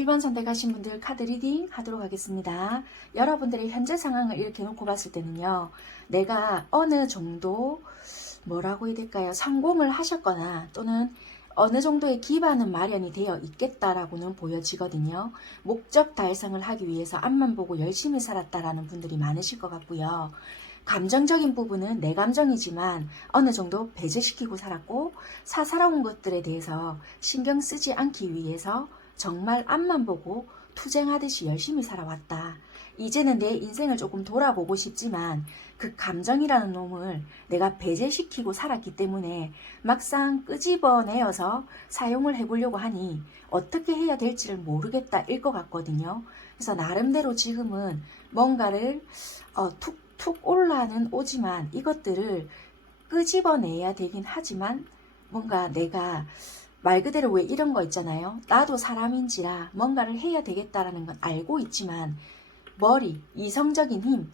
1번 선택하신 분들 카드 리딩 하도록 하겠습니다. 여러분들의 현재 상황을 이렇게 놓고 봤을 때는요. 내가 어느 정도 뭐라고 해야 될까요? 성공을 하셨거나 또는 어느 정도의 기반은 마련이 되어 있겠다라고는 보여지거든요. 목적 달성을 하기 위해서 앞만 보고 열심히 살았다라는 분들이 많으실 것 같고요. 감정적인 부분은 내 감정이지만 어느 정도 배제시키고 살았고 사사로운 것들에 대해서 신경 쓰지 않기 위해서 정말 앞만 보고 투쟁하듯이 열심히 살아왔다. 이제는 내 인생을 조금 돌아보고 싶지만 그 감정이라는 놈을 내가 배제시키고 살았기 때문에 막상 끄집어내어서 사용을 해보려고 하니 어떻게 해야 될지를 모르겠다 일 것 같거든요. 그래서 나름대로 지금은 뭔가를 툭툭 올라는 오지만 이것들을 끄집어내야 되긴 하지만 뭔가 내가 말 그대로 왜 이런 거 있잖아요. 나도 사람인지라 뭔가를 해야 되겠다라는 건 알고 있지만 머리, 이성적인 힘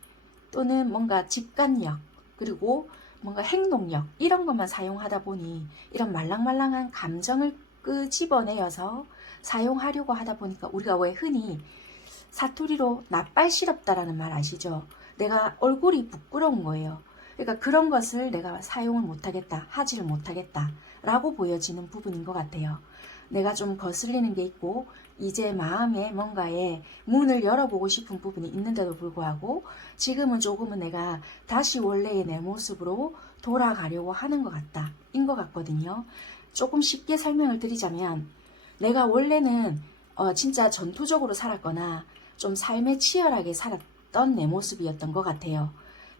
또는 뭔가 직관력 그리고 뭔가 행동력 이런 것만 사용하다 보니 이런 말랑말랑한 감정을 끄집어내어서 사용하려고 하다 보니까 우리가 왜 흔히 사투리로 낯발시럽다라는 말 아시죠? 내가 얼굴이 부끄러운 거예요. 그러니까 그런 것을 내가 사용을 못하겠다, 하지를 못하겠다 라고 보여지는 부분인 것 같아요. 내가 좀 거슬리는 게 있고 이제 마음에 뭔가에 문을 열어보고 싶은 부분이 있는데도 불구하고 지금은 조금은 내가 다시 원래의 내 모습으로 돌아가려고 하는 것 같다 인 것 같거든요. 조금 쉽게 설명을 드리자면 내가 원래는 진짜 전투적으로 살았거나 좀 삶에 치열하게 살았던 내 모습이었던 것 같아요.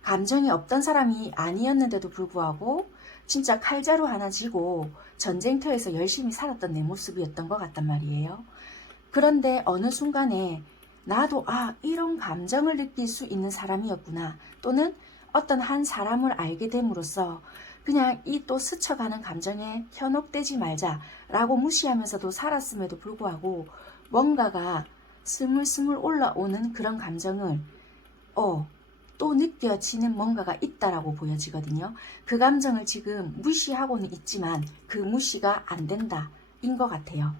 감정이 없던 사람이 아니었는데도 불구하고 진짜 칼자루 하나 쥐고 전쟁터에서 열심히 살았던 내 모습이었던 것 같단 말이에요. 그런데 어느 순간에 나도 이런 감정을 느낄 수 있는 사람이었구나 또는 어떤 한 사람을 알게 됨으로써 그냥 이 또 스쳐가는 감정에 현혹되지 말자라고 무시하면서도 살았음에도 불구하고 뭔가가 스물스물 올라오는 그런 감정을 또 느껴지는 뭔가가 있다라고 보여지거든요. 그 감정을 지금 무시하고는 있지만 그 무시가 안 된다 인 것 같아요.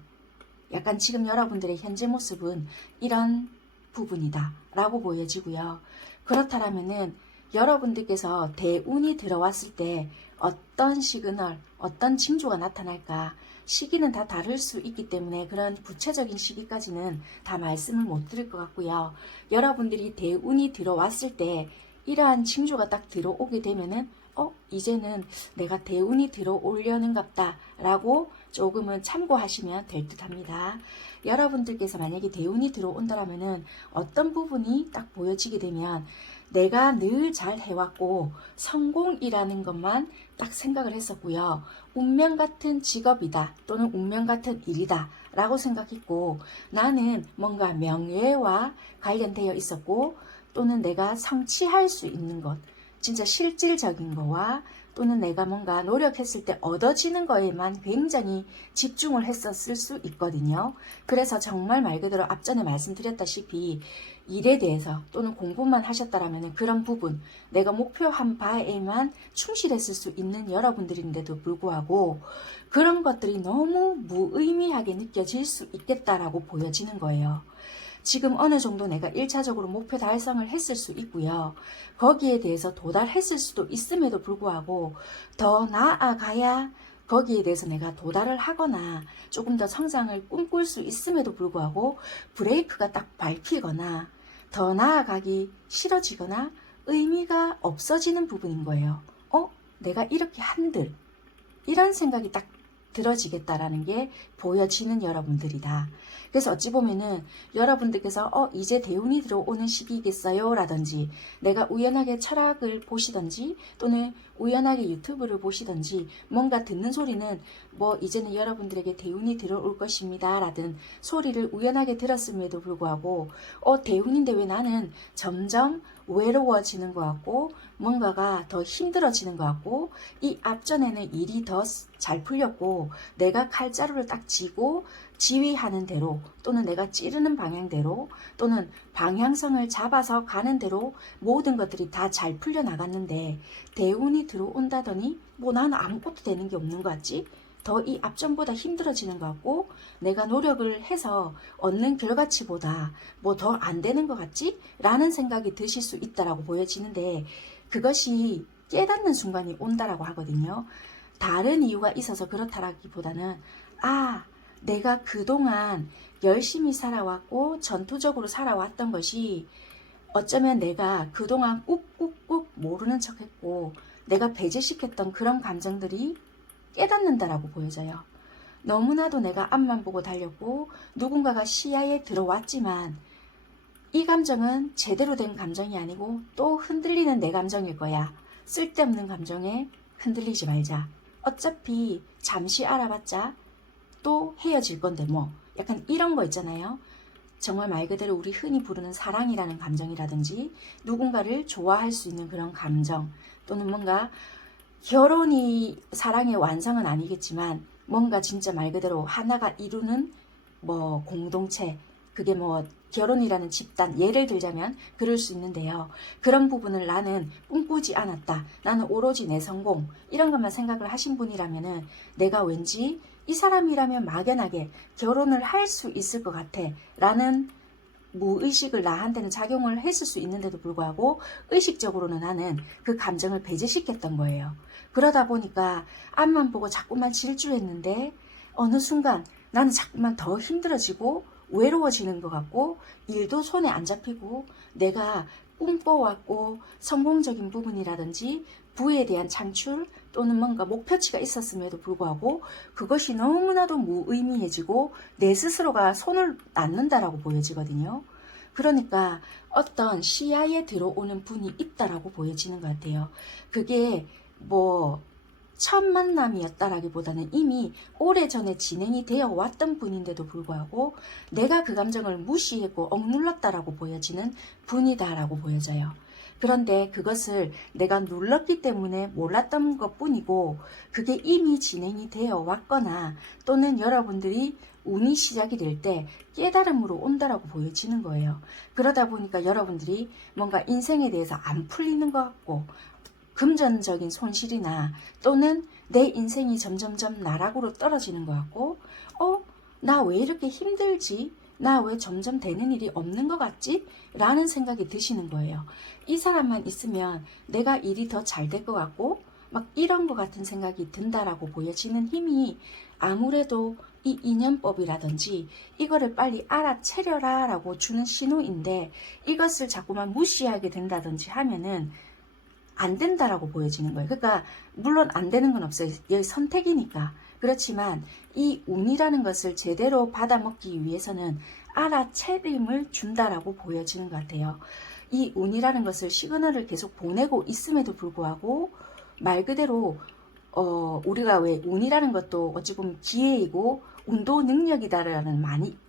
약간 지금 여러분들의 현재 모습은 이런 부분이다 라고 보여지고요. 그렇다면은 여러분들께서 대운이 들어왔을 때 어떤 시그널, 어떤 징조가 나타날까 시기는 다 다를 수 있기 때문에 그런 구체적인 시기까지는 다 말씀을 못 드릴 것 같고요. 여러분들이 대운이 들어왔을 때 이러한 징조가 딱 들어오게 되면은 이제는 내가 대운이 들어오려는갑다 라고 조금은 참고하시면 될 듯 합니다. 여러분들께서 만약에 대운이 들어온다라면은 어떤 부분이 딱 보여지게 되면 내가 늘 잘 해왔고 성공이라는 것만 딱 생각을 했었고요. 운명 같은 직업이다 또는 운명 같은 일이다 라고 생각했고 나는 뭔가 명예와 관련되어 있었고 또는 내가 성취할 수 있는 것 진짜 실질적인 거와 또는 내가 뭔가 노력했을 때 얻어지는 거에만 굉장히 집중을 했었을 수 있거든요. 그래서 정말 말 그대로 앞전에 말씀드렸다시피 일에 대해서 또는 공부만 하셨다라면 그런 부분 내가 목표한 바에만 충실했을 수 있는 여러분들인데도 불구하고 그런 것들이 너무 무의미하게 느껴질 수 있겠다라고 보여지는 거예요. 지금 어느 정도 내가 1차적으로 목표 달성을 했을 수 있고요. 거기에 대해서 도달했을 수도 있음에도 불구하고 더 나아가야 거기에 대해서 내가 도달을 하거나 조금 더 성장을 꿈꿀 수 있음에도 불구하고 브레이크가 딱 밟히거나 더 나아가기 싫어지거나 의미가 없어지는 부분인 거예요. 내가 이렇게 한들 이런 생각이 딱 들어지겠다라는 게 보여지는 여러분들이다. 그래서 어찌 보면은 여러분들께서 이제 대운이 들어오는 시기겠어요 라든지 내가 우연하게 철학을 보시든지 또는 우연하게 유튜브를 보시든지 뭔가 듣는 소리는 이제는 여러분들에게 대운이 들어올 것입니다 라든 소리를 우연하게 들었음에도 불구하고 대운인데 왜 나는 점점 외로워지는 것 같고 뭔가가 더 힘들어지는 것 같고 이 앞전에는 일이 더 잘 풀렸고 내가 칼자루를 딱 쥐고 지휘하는 대로 또는 내가 찌르는 방향대로 또는 방향성을 잡아서 가는 대로 모든 것들이 다 잘 풀려 나갔는데 대운이 들어온다더니 나는 아무것도 되는 게 없는 것 같지? 더 이 앞전보다 힘들어지는 것 같고 내가 노력을 해서 얻는 결과치보다 뭐 더 안 되는 것 같지? 라는 생각이 드실 수 있다라고 보여지는데 그것이 깨닫는 순간이 온다라고 하거든요. 다른 이유가 있어서 그렇다라기보다는 내가 그동안 열심히 살아왔고 전투적으로 살아왔던 것이 어쩌면 내가 그동안 꾹꾹꾹 모르는 척했고 내가 배제시켰던 그런 감정들이 깨닫는다라고 보여져요. 너무나도 내가 앞만 보고 달렸고 누군가가 시야에 들어왔지만 이 감정은 제대로 된 감정이 아니고 또 흔들리는 내 감정일 거야. 쓸데없는 감정에 흔들리지 말자. 어차피 잠시 알아봤자 또 헤어질 건데 뭐 약간 이런 거 있잖아요. 정말 말 그대로 우리 흔히 부르는 사랑이라는 감정이라든지 누군가를 좋아할 수 있는 그런 감정 또는 뭔가 결혼이 사랑의 완성은 아니겠지만 뭔가 진짜 말 그대로 하나가 이루는 뭐 공동체 그게 뭐 결혼이라는 집단 예를 들자면 그럴 수 있는데요. 그런 부분을 나는 꿈꾸지 않았다. 나는 오로지 내 성공 이런 것만 생각을 하신 분이라면은 내가 왠지 이 사람이라면 막연하게 결혼을 할 수 있을 것 같아 라는 무의식을 나한테는 작용을 했을 수 있는데도 불구하고 의식적으로는 나는 그 감정을 배제시켰던 거예요. 그러다 보니까 앞만 보고 자꾸만 질주했는데 어느 순간 나는 자꾸만 더 힘들어지고 외로워지는 것 같고 일도 손에 안 잡히고 내가 꿈꿔왔고 성공적인 부분이라든지 부에 대한 창출 또는 뭔가 목표치가 있었음에도 불구하고 그것이 너무나도 무의미해지고 내 스스로가 손을 놨는다라고 보여지거든요. 그러니까 어떤 시야에 들어오는 분이 있다라고 보여지는 것 같아요. 그게 뭐 첫 만남이었다라기보다는 이미 오래전에 진행이 되어 왔던 분인데도 불구하고 내가 그 감정을 무시했고 억눌렀다라고 보여지는 분이다라고 보여져요. 그런데 그것을 내가 눌렀기 때문에 몰랐던 것 뿐이고 그게 이미 진행이 되어 왔거나 또는 여러분들이 운이 시작이 될 때 깨달음으로 온다라고 보여지는 거예요. 그러다 보니까 여러분들이 뭔가 인생에 대해서 안 풀리는 것 같고 금전적인 손실이나 또는 내 인생이 점점점 나락으로 떨어지는 것 같고 나 왜 이렇게 힘들지? 나 왜 점점 되는 일이 없는 것 같지? 라는 생각이 드시는 거예요. 이 사람만 있으면 내가 일이 더 잘 될 것 같고 막 이런 것 같은 생각이 든다라고 보여지는 힘이 아무래도 이 인연법이라든지 이거를 빨리 알아채려라 라고 주는 신호인데 이것을 자꾸만 무시하게 된다든지 하면은 안 된다라고 보여지는 거예요. 그러니까 물론 안 되는 건 없어요. 여기 선택이니까. 그렇지만 이 운이라는 것을 제대로 받아먹기 위해서는 알아채림을 준다라고 보여지는 것 같아요. 이 운이라는 것을 시그널을 계속 보내고 있음에도 불구하고 말 그대로 우리가 왜 운이라는 것도 어찌 보면 기회이고 운도 능력이다라는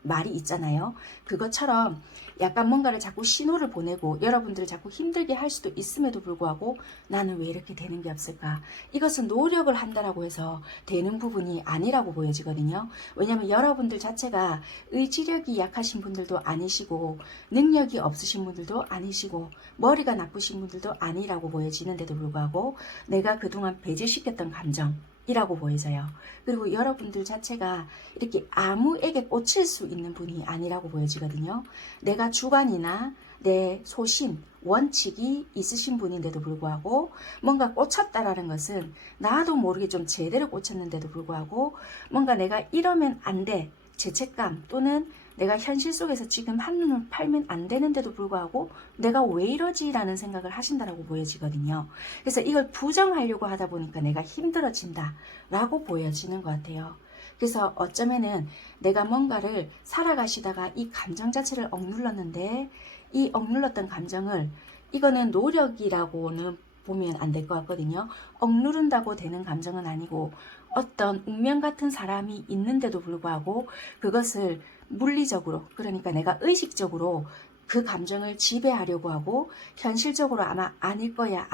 말이 있잖아요. 그것처럼 약간 뭔가를 자꾸 신호를 보내고 여러분들을 자꾸 힘들게 할 수도 있음에도 불구하고 나는 왜 이렇게 되는 게 없을까? 이것은 노력을 한다라고 해서 되는 부분이 아니라고 보여지거든요. 왜냐하면 여러분들 자체가 의지력이 약하신 분들도 아니시고 능력이 없으신 분들도 아니시고 머리가 나쁘신 분들도 아니라고 보여지는데도 불구하고 내가 그동안 배제시켰던 감정이라고 보여져요. 그리고 여러분들 자체가 이렇게 아무에게 꽂힐 수 있는 분이 아니라고 보여지거든요. 내가 주관이나 내 소신, 원칙이 있으신 분인데도 불구하고 뭔가 꽂혔다라는 것은 나도 모르게 좀 제대로 꽂혔는데도 불구하고 뭔가 내가 이러면 안 돼, 죄책감 또는 내가 현실 속에서 지금 한눈을 팔면 안 되는데도 불구하고 내가 왜 이러지? 라는 생각을 하신다라고 보여지거든요. 그래서 이걸 부정하려고 하다 보니까 내가 힘들어진다 라고 보여지는 것 같아요. 그래서 어쩌면은 내가 뭔가를 살아가시다가 이 감정 자체를 억눌렀는데 이 억눌렀던 감정을 이거는 노력이라고는 보면 안 될 것 같거든요. 억누른다고 되는 감정은 아니고 어떤 운명 같은 사람이 있는데도 불구하고 그것을 물리적으로 그러니까 내가 의식적으로 그 감정을 지배하려고 하고 현실적으로 아마 아닐 거야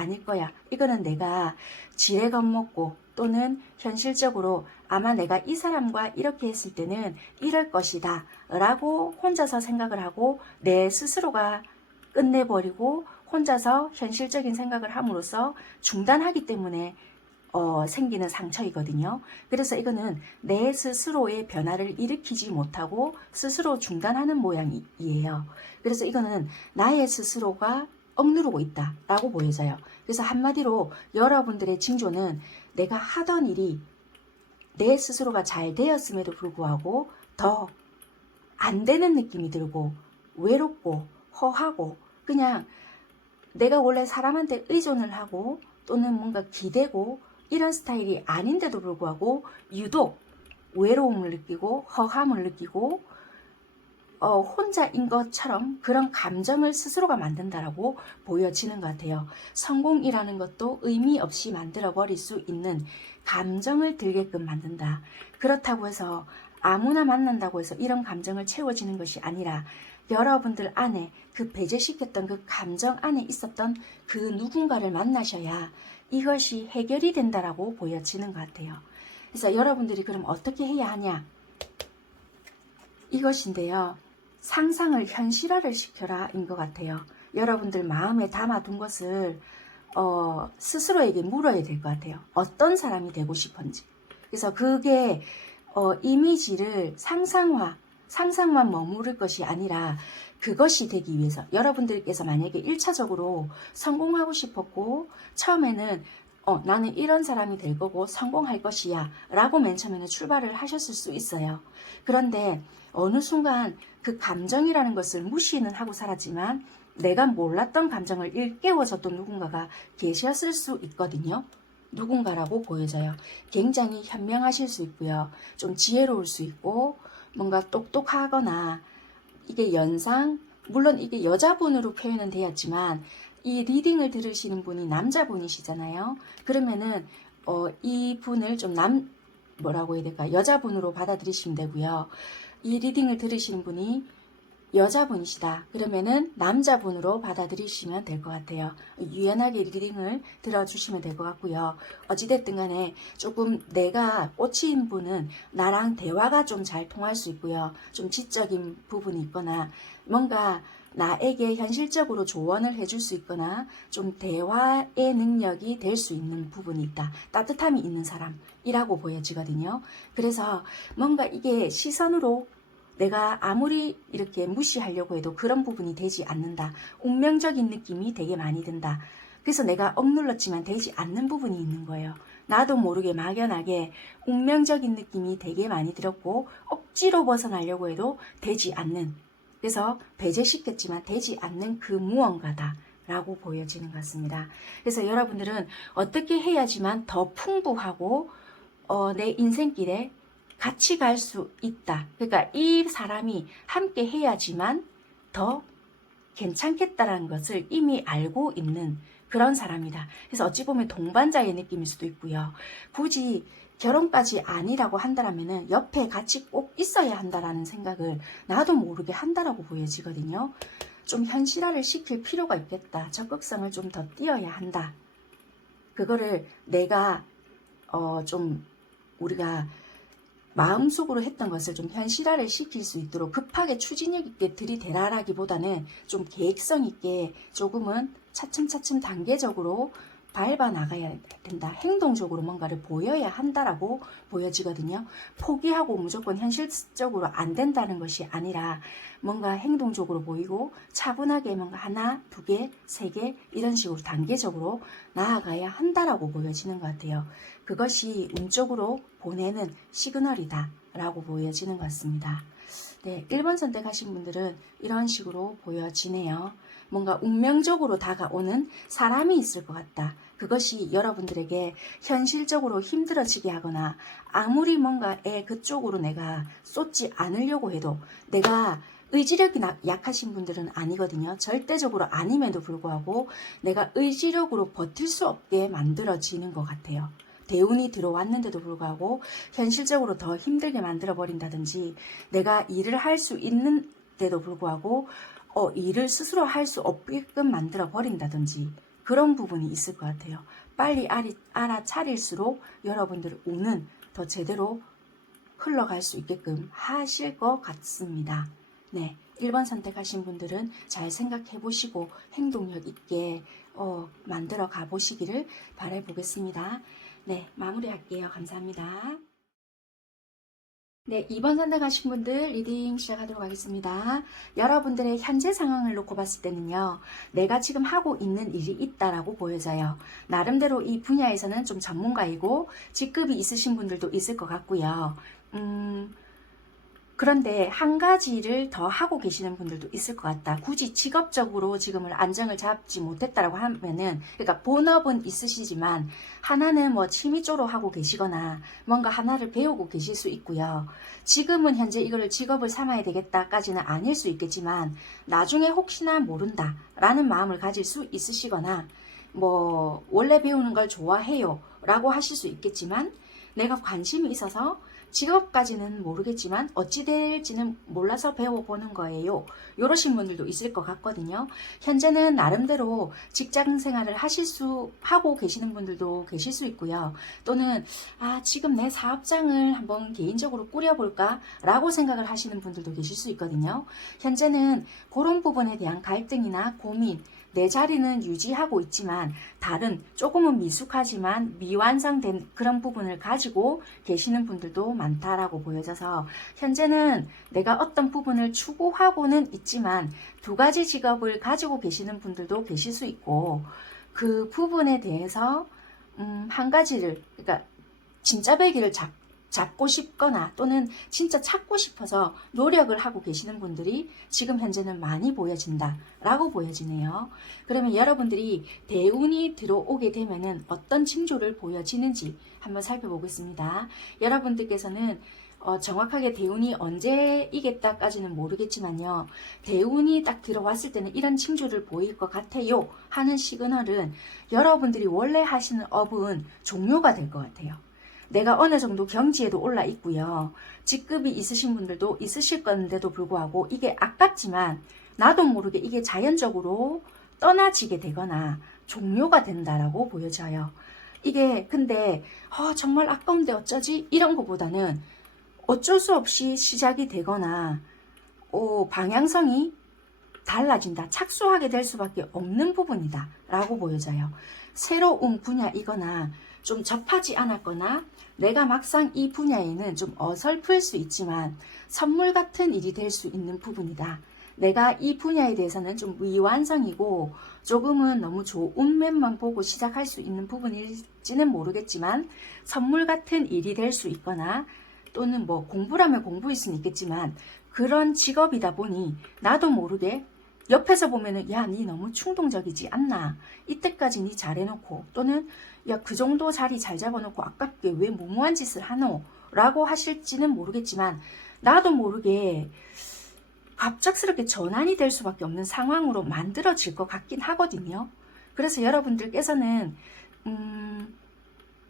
이거는 내가 지레 겁먹고 또는 현실적으로 아마 내가 이 사람과 이렇게 했을 때는 이럴 것이다 라고 혼자서 생각을 하고 내 스스로가 끝내버리고 혼자서 현실적인 생각을 함으로써 중단하기 때문에 생기는 상처이거든요. 그래서 이거는 내 스스로의 변화를 일으키지 못하고 스스로 중단하는 모양이에요. 그래서 이거는 나의 스스로가 억누르고 있다라고 보여져요. 그래서 한마디로 여러분들의 징조는 내가 하던 일이 내 스스로가 잘 되었음에도 불구하고 더 안 되는 느낌이 들고 외롭고 허하고 그냥 내가 원래 사람한테 의존을 하고 또는 뭔가 기대고 이런 스타일이 아닌데도 불구하고 유독 외로움을 느끼고 허함을 느끼고 혼자인 것처럼 그런 감정을 스스로가 만든다라고 보여지는 것 같아요. 성공이라는 것도 의미 없이 만들어버릴 수 있는 감정을 들게끔 만든다. 그렇다고 해서 아무나 만난다고 해서 이런 감정을 채워지는 것이 아니라 여러분들 안에 그 배제시켰던 그 감정 안에 있었던 그 누군가를 만나셔야 이것이 해결이 된다라고 보여지는 것 같아요. 그래서 여러분들이 그럼 어떻게 해야 하냐? 이것인데요. 상상을 현실화를 시켜라 인 것 같아요. 여러분들 마음에 담아둔 것을 스스로에게 물어야 될 것 같아요. 어떤 사람이 되고 싶은지. 그래서 그게 이미지를 상상만 머무를 것이 아니라 그것이 되기 위해서 여러분들께서 만약에 1차적으로 성공하고 싶었고 처음에는 나는 이런 사람이 될 거고 성공할 것이야 라고 맨 처음에는 출발을 하셨을 수 있어요. 그런데 어느 순간 그 감정이라는 것을 무시는 하고 살았지만 내가 몰랐던 감정을 일깨워줬던 누군가가 계셨을 수 있거든요. 누군가라고 보여져요. 굉장히 현명하실 수 있고요. 좀 지혜로울 수 있고 뭔가 똑똑하거나 이게 물론 이게 여자분으로 표현은 되었지만 이 리딩을 들으시는 분이 남자분이시잖아요. 그러면은 이 분을 좀 뭐라고 해야 될까? 여자분으로 받아들이시면 되고요. 이 리딩을 들으시는 분이 여자분이시다. 그러면은 남자분으로 받아들이시면 될 것 같아요. 유연하게 리딩을 들어주시면 될 것 같고요. 어찌됐든 간에 조금 내가 꽂힌 분은 나랑 대화가 좀 잘 통할 수 있고요. 좀 지적인 부분이 있거나 뭔가 나에게 현실적으로 조언을 해줄 수 있거나 좀 대화의 능력이 될 수 있는 부분이 있다. 따뜻함이 있는 사람이라고 보여지거든요. 그래서 뭔가 이게 시선으로 내가 아무리 이렇게 무시하려고 해도 그런 부분이 되지 않는다. 운명적인 느낌이 되게 많이 든다. 그래서 내가 억눌렀지만 되지 않는 부분이 있는 거예요. 나도 모르게 막연하게 운명적인 느낌이 되게 많이 들었고 억지로 벗어나려고 해도 되지 않는, 그래서 배제시켰지만 되지 않는 그 무언가다 라고 보여지는 것 같습니다. 그래서 여러분들은 어떻게 해야지만 더 풍부하고 내 인생길에 같이 갈 수 있다. 그러니까 이 사람이 함께 해야지만 더 괜찮겠다라는 것을 이미 알고 있는 그런 사람이다. 그래서 어찌 보면 동반자의 느낌일 수도 있고요. 굳이 결혼까지 아니라고 한다면은 옆에 같이 꼭 있어야 한다라는 생각을 나도 모르게 한다라고 보여지거든요. 좀 현실화를 시킬 필요가 있겠다. 적극성을 좀 더 띄어야 한다. 그거를 내가 좀 우리가 마음속으로 했던 것을 좀 현실화를 시킬 수 있도록 급하게 추진력 있게 들이대라라기보다는 좀 계획성 있게 조금은 차츰차츰 단계적으로 밟아 나가야 된다. 행동적으로 뭔가를 보여야 한다라고 보여지거든요. 포기하고 무조건 현실적으로 안 된다는 것이 아니라 뭔가 행동적으로 보이고 차분하게 뭔가 하나, 두 개, 세 개 이런 식으로 단계적으로 나아가야 한다라고 보여지는 것 같아요. 그것이 운쪽으로 보내는 시그널이다 라고 보여지는 것 같습니다. 네, 1번 선택하신 분들은 이런 식으로 보여지네요. 뭔가 운명적으로 다가오는 사람이 있을 것 같다. 그것이 여러분들에게 현실적으로 힘들어지게 하거나 아무리 뭔가에 그쪽으로 내가 쏟지 않으려고 해도 내가 의지력이 약하신 분들은 아니거든요. 절대적으로 아님에도 불구하고 내가 의지력으로 버틸 수 없게 만들어지는 것 같아요. 대운이 들어왔는데도 불구하고 현실적으로 더 힘들게 만들어 버린다든지 내가 일을 할 수 있는데도 불구하고 일을 스스로 할 수 없게끔 만들어 버린다든지 그런 부분이 있을 것 같아요. 빨리 알아차릴수록 여러분들 운은 더 제대로 흘러갈 수 있게끔 하실 것 같습니다. 네, 1번 선택하신 분들은 잘 생각해 보시고 행동력 있게 만들어 가보시기를 바라보겠습니다. 네, 마무리할게요. 감사합니다. 네, 2번 선택하신 분들 리딩 시작하도록 하겠습니다. 여러분들의 현재 상황을 놓고 봤을 때는요, 내가 지금 하고 있는 일이 있다라고 보여져요. 나름대로 이 분야에서는 좀 전문가이고 직급이 있으신 분들도 있을 것 같고요. 그런데 한 가지를 더 하고 계시는 분들도 있을 것 같다. 굳이 직업적으로 지금을 안정을 잡지 못했다라고 하면은, 그러니까 본업은 있으시지만 하나는 뭐 취미 쪽으로 하고 계시거나 뭔가 하나를 배우고 계실 수 있고요. 지금은 현재 이거를 직업을 삼아야 되겠다까지는 아닐 수 있겠지만 나중에 혹시나 모른다라는 마음을 가질 수 있으시거나, 뭐 원래 배우는 걸 좋아해요 라고 하실 수 있겠지만 내가 관심이 있어서 직업까지는 모르겠지만 어찌 될지는 몰라서 배워보는 거예요. 이러신 분들도 있을 것 같거든요. 현재는 나름대로 직장 생활을 하고 계시는 분들도 계실 수 있고요. 또는 지금 내 사업장을 한번 개인적으로 꾸려볼까 라고 생각을 하시는 분들도 계실 수 있거든요. 현재는 그런 부분에 대한 갈등이나 고민, 내 자리는 유지하고 있지만 다른 조금은 미숙하지만 미완성된 그런 부분을 가지고 계시는 분들도 많다라고 보여져서, 현재는 내가 어떤 부분을 추구하고는 있지만 두 가지 직업을 가지고 계시는 분들도 계실 수 있고, 그 부분에 대해서 한 가지를, 그러니까 진짜 배기를 잡고 싶거나 또는 진짜 찾고 싶어서 노력을 하고 계시는 분들이 지금 현재는 많이 보여진다 라고 보여지네요. 그러면 여러분들이 대운이 들어오게 되면은 어떤 징조를 보여지는지 한번 살펴보겠습니다. 여러분들께서는 정확하게 대운이 언제이겠다까지는 모르겠지만요, 대운이 딱 들어왔을 때는 이런 징조를 보일 것 같아요 하는 시그널은 여러분들이 원래 하시는 업은 종료가 될 것 같아요. 내가 어느 정도 경지에도 올라 있고요. 직급이 있으신 분들도 있으실 건데도 불구하고 이게 아깝지만 나도 모르게 이게 자연적으로 떠나지게 되거나 종료가 된다라고 보여져요. 이게 근데 정말 아까운데 어쩌지? 이런 것보다는 어쩔 수 없이 시작이 되거나 방향성이 달라진다, 착수하게 될 수밖에 없는 부분이다 라고 보여져요. 새로운 분야이거나 좀 접하지 않았거나 내가 막상 이 분야에는 좀 어설플 수 있지만 선물 같은 일이 될 수 있는 부분이다. 내가 이 분야에 대해서는 좀 미완성이고 조금은 너무 좋은 면만 보고 시작할 수 있는 부분일지는 모르겠지만 선물 같은 일이 될 수 있거나, 또는 뭐 공부라면 공부일 수는 있겠지만 그런 직업이다 보니 나도 모르게 옆에서 보면은 야, 니 너무 충동적이지 않나? 이때까지 니 잘해놓고, 또는 야, 그 정도 자리 잘 잡아놓고 아깝게 왜 무모한 짓을 하노? 라고 하실지는 모르겠지만 나도 모르게 갑작스럽게 전환이 될 수밖에 없는 상황으로 만들어질 것 같긴 하거든요. 그래서 여러분들께서는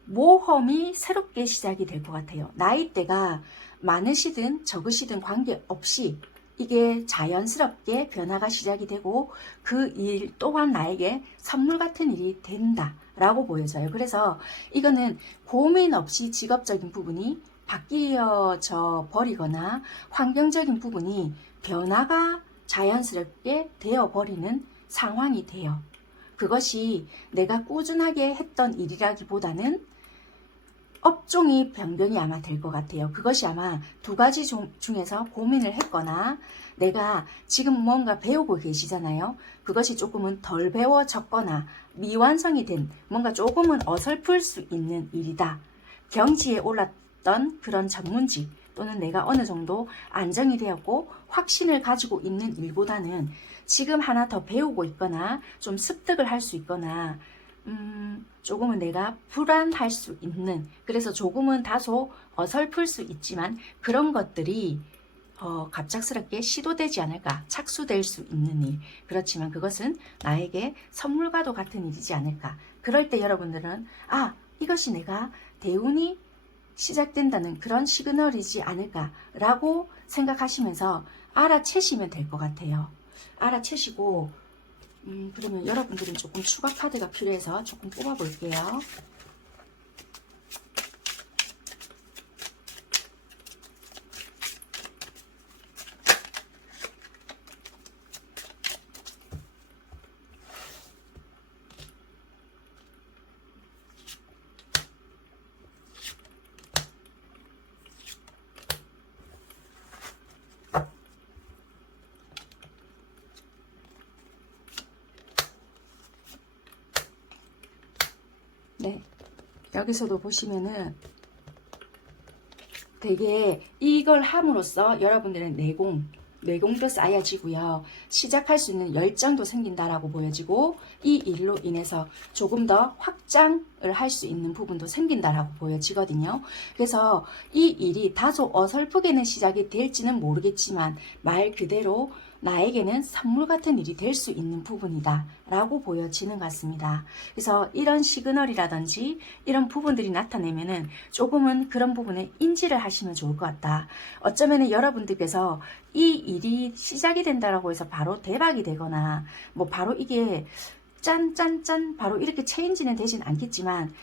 모험이 새롭게 시작이 될 것 같아요. 나이대가 많으시든 적으시든 관계없이 이게 자연스럽게 변화가 시작이 되고 그 일 또한 나에게 선물 같은 일이 된다 라고 보여져요. 그래서 이거는 고민 없이 직업적인 부분이 바뀌어져 버리거나 환경적인 부분이 변화가 자연스럽게 되어 버리는 상황이 돼요. 그것이 내가 꾸준하게 했던 일이라기보다는 업종이 변경이 아마 될 것 같아요. 그것이 아마 두 가지 중에서 고민을 했거나, 내가 지금 뭔가 배우고 계시잖아요. 그것이 조금은 덜 배워졌거나 미완성이 된 뭔가 조금은 어설플 수 있는 일이다. 경지에 올랐던 그런 전문직, 또는 내가 어느 정도 안정이 되었고 확신을 가지고 있는 일보다는 지금 하나 더 배우고 있거나 좀 습득을 할 수 있거나 조금은 내가 불안할 수 있는, 그래서 조금은 다소 어설플 수 있지만 그런 것들이 갑작스럽게 시도되지 않을까, 착수될 수 있는 일, 그렇지만 그것은 나에게 선물과도 같은 일이지 않을까. 그럴 때 여러분들은 이것이 내가 대운이 시작된다는 그런 시그널이지 않을까 라고 생각하시면서 알아채시면 될 것 같아요. 알아채시고 그러면 여러분들은 조금 추가 카드가 필요해서 조금 뽑아 볼게요. 여기서도 보시면은 되게 이걸 함으로써 여러분들의 내공도 쌓여지고요. 시작할 수 있는 열정도 생긴다라고 보여지고 이 일로 인해서 조금 더 확장을 할 수 있는 부분도 생긴다라고 보여지거든요. 그래서 이 일이 다소 어설프게는 시작이 될지는 모르겠지만 말 그대로 나에게는 선물 같은 일이 될 수 있는 부분이다 라고 보여지는 것 같습니다. 그래서 이런 시그널이라든지 이런 부분들이 나타내면은 조금은 그런 부분에 인지를 하시면 좋을 것 같다. 어쩌면은 여러분들께서 이 일이 시작이 된다라고 해서 바로 대박이 되거나 뭐 바로 이게 짠짠짠 바로 이렇게 체인지는 되진 않겠지만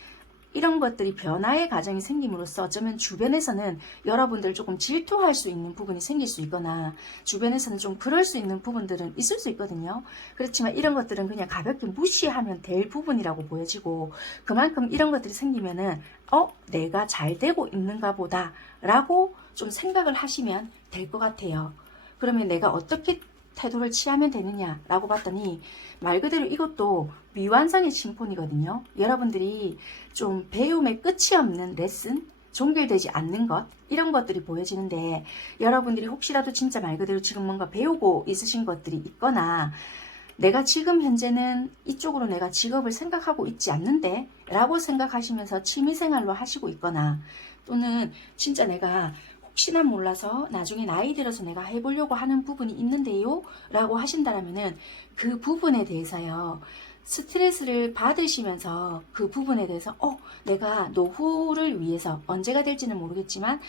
이런 것들이 변화의 과정이 생김으로써 어쩌면 주변에서는 여러분들 조금 질투할 수 있는 부분이 생길 수 있거나 주변에서는 좀 그럴 수 있는 부분들은 있을 수 있거든요. 그렇지만 이런 것들은 그냥 가볍게 무시하면 될 부분이라고 보여지고 그만큼 이런 것들이 생기면은 내가 잘 되고 있는가 보다 라고 좀 생각을 하시면 될 것 같아요. 그러면 내가 어떻게 태도를 취하면 되느냐라고 봤더니 말 그대로 이것도 미완성의 심폰이거든요. 여러분들이 좀 배움의 끝이 없는 레슨, 종결되지 않는 것 이런 것들이 보여지는데 여러분들이 혹시라도 진짜 말 그대로 지금 뭔가 배우고 있으신 것들이 있거나 내가 지금 현재는 이쪽으로 내가 직업을 생각하고 있지 않는데 라고 생각하시면서 취미생활로 하시고 있거나 또는 진짜 내가 혹시나 몰라서 나중에 나이 들어서 내가 해보려고 하는 부분이 있는데요 라고 하신다면은 그 부분에 대해서요 스트레스를 받으시면서 그 부분에 대해서 내가 노후를 위해서 언제가 될지는 모르겠지만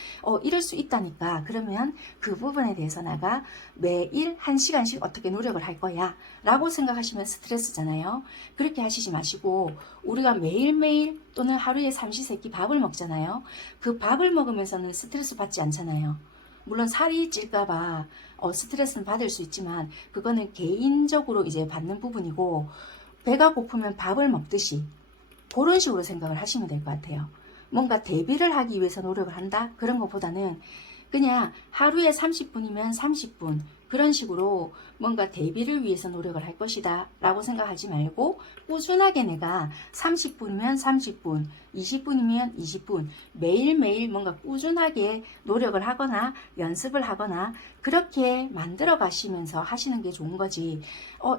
이럴 수 있다니까 그러면 그 부분에 대해서 내가 매일 1시간씩 어떻게 노력을 할 거야 라고 생각하시면 스트레스잖아요. 그렇게 하시지 마시고 우리가 매일매일 또는 하루에 삼시세끼 밥을 먹잖아요. 그 밥을 먹으면서는 스트레스 받지 않잖아요. 물론 살이 찔까봐 스트레스는 받을 수 있지만 그거는 개인적으로 이제 받는 부분이고 배가 고프면 밥을 먹듯이 그런 식으로 생각을 하시면 될 것 같아요. 뭔가 대비를 하기 위해서 노력을 한다? 그런 것보다는 그냥 하루에 30분이면 30분 그런 식으로 뭔가 대비를 위해서 노력을 할 것이다 라고 생각하지 말고 꾸준하게 내가 30분이면 30분, 20분이면 20분 매일매일 뭔가 꾸준하게 노력을 하거나 연습을 하거나 그렇게 만들어 가시면서 하시는 게 좋은 거지.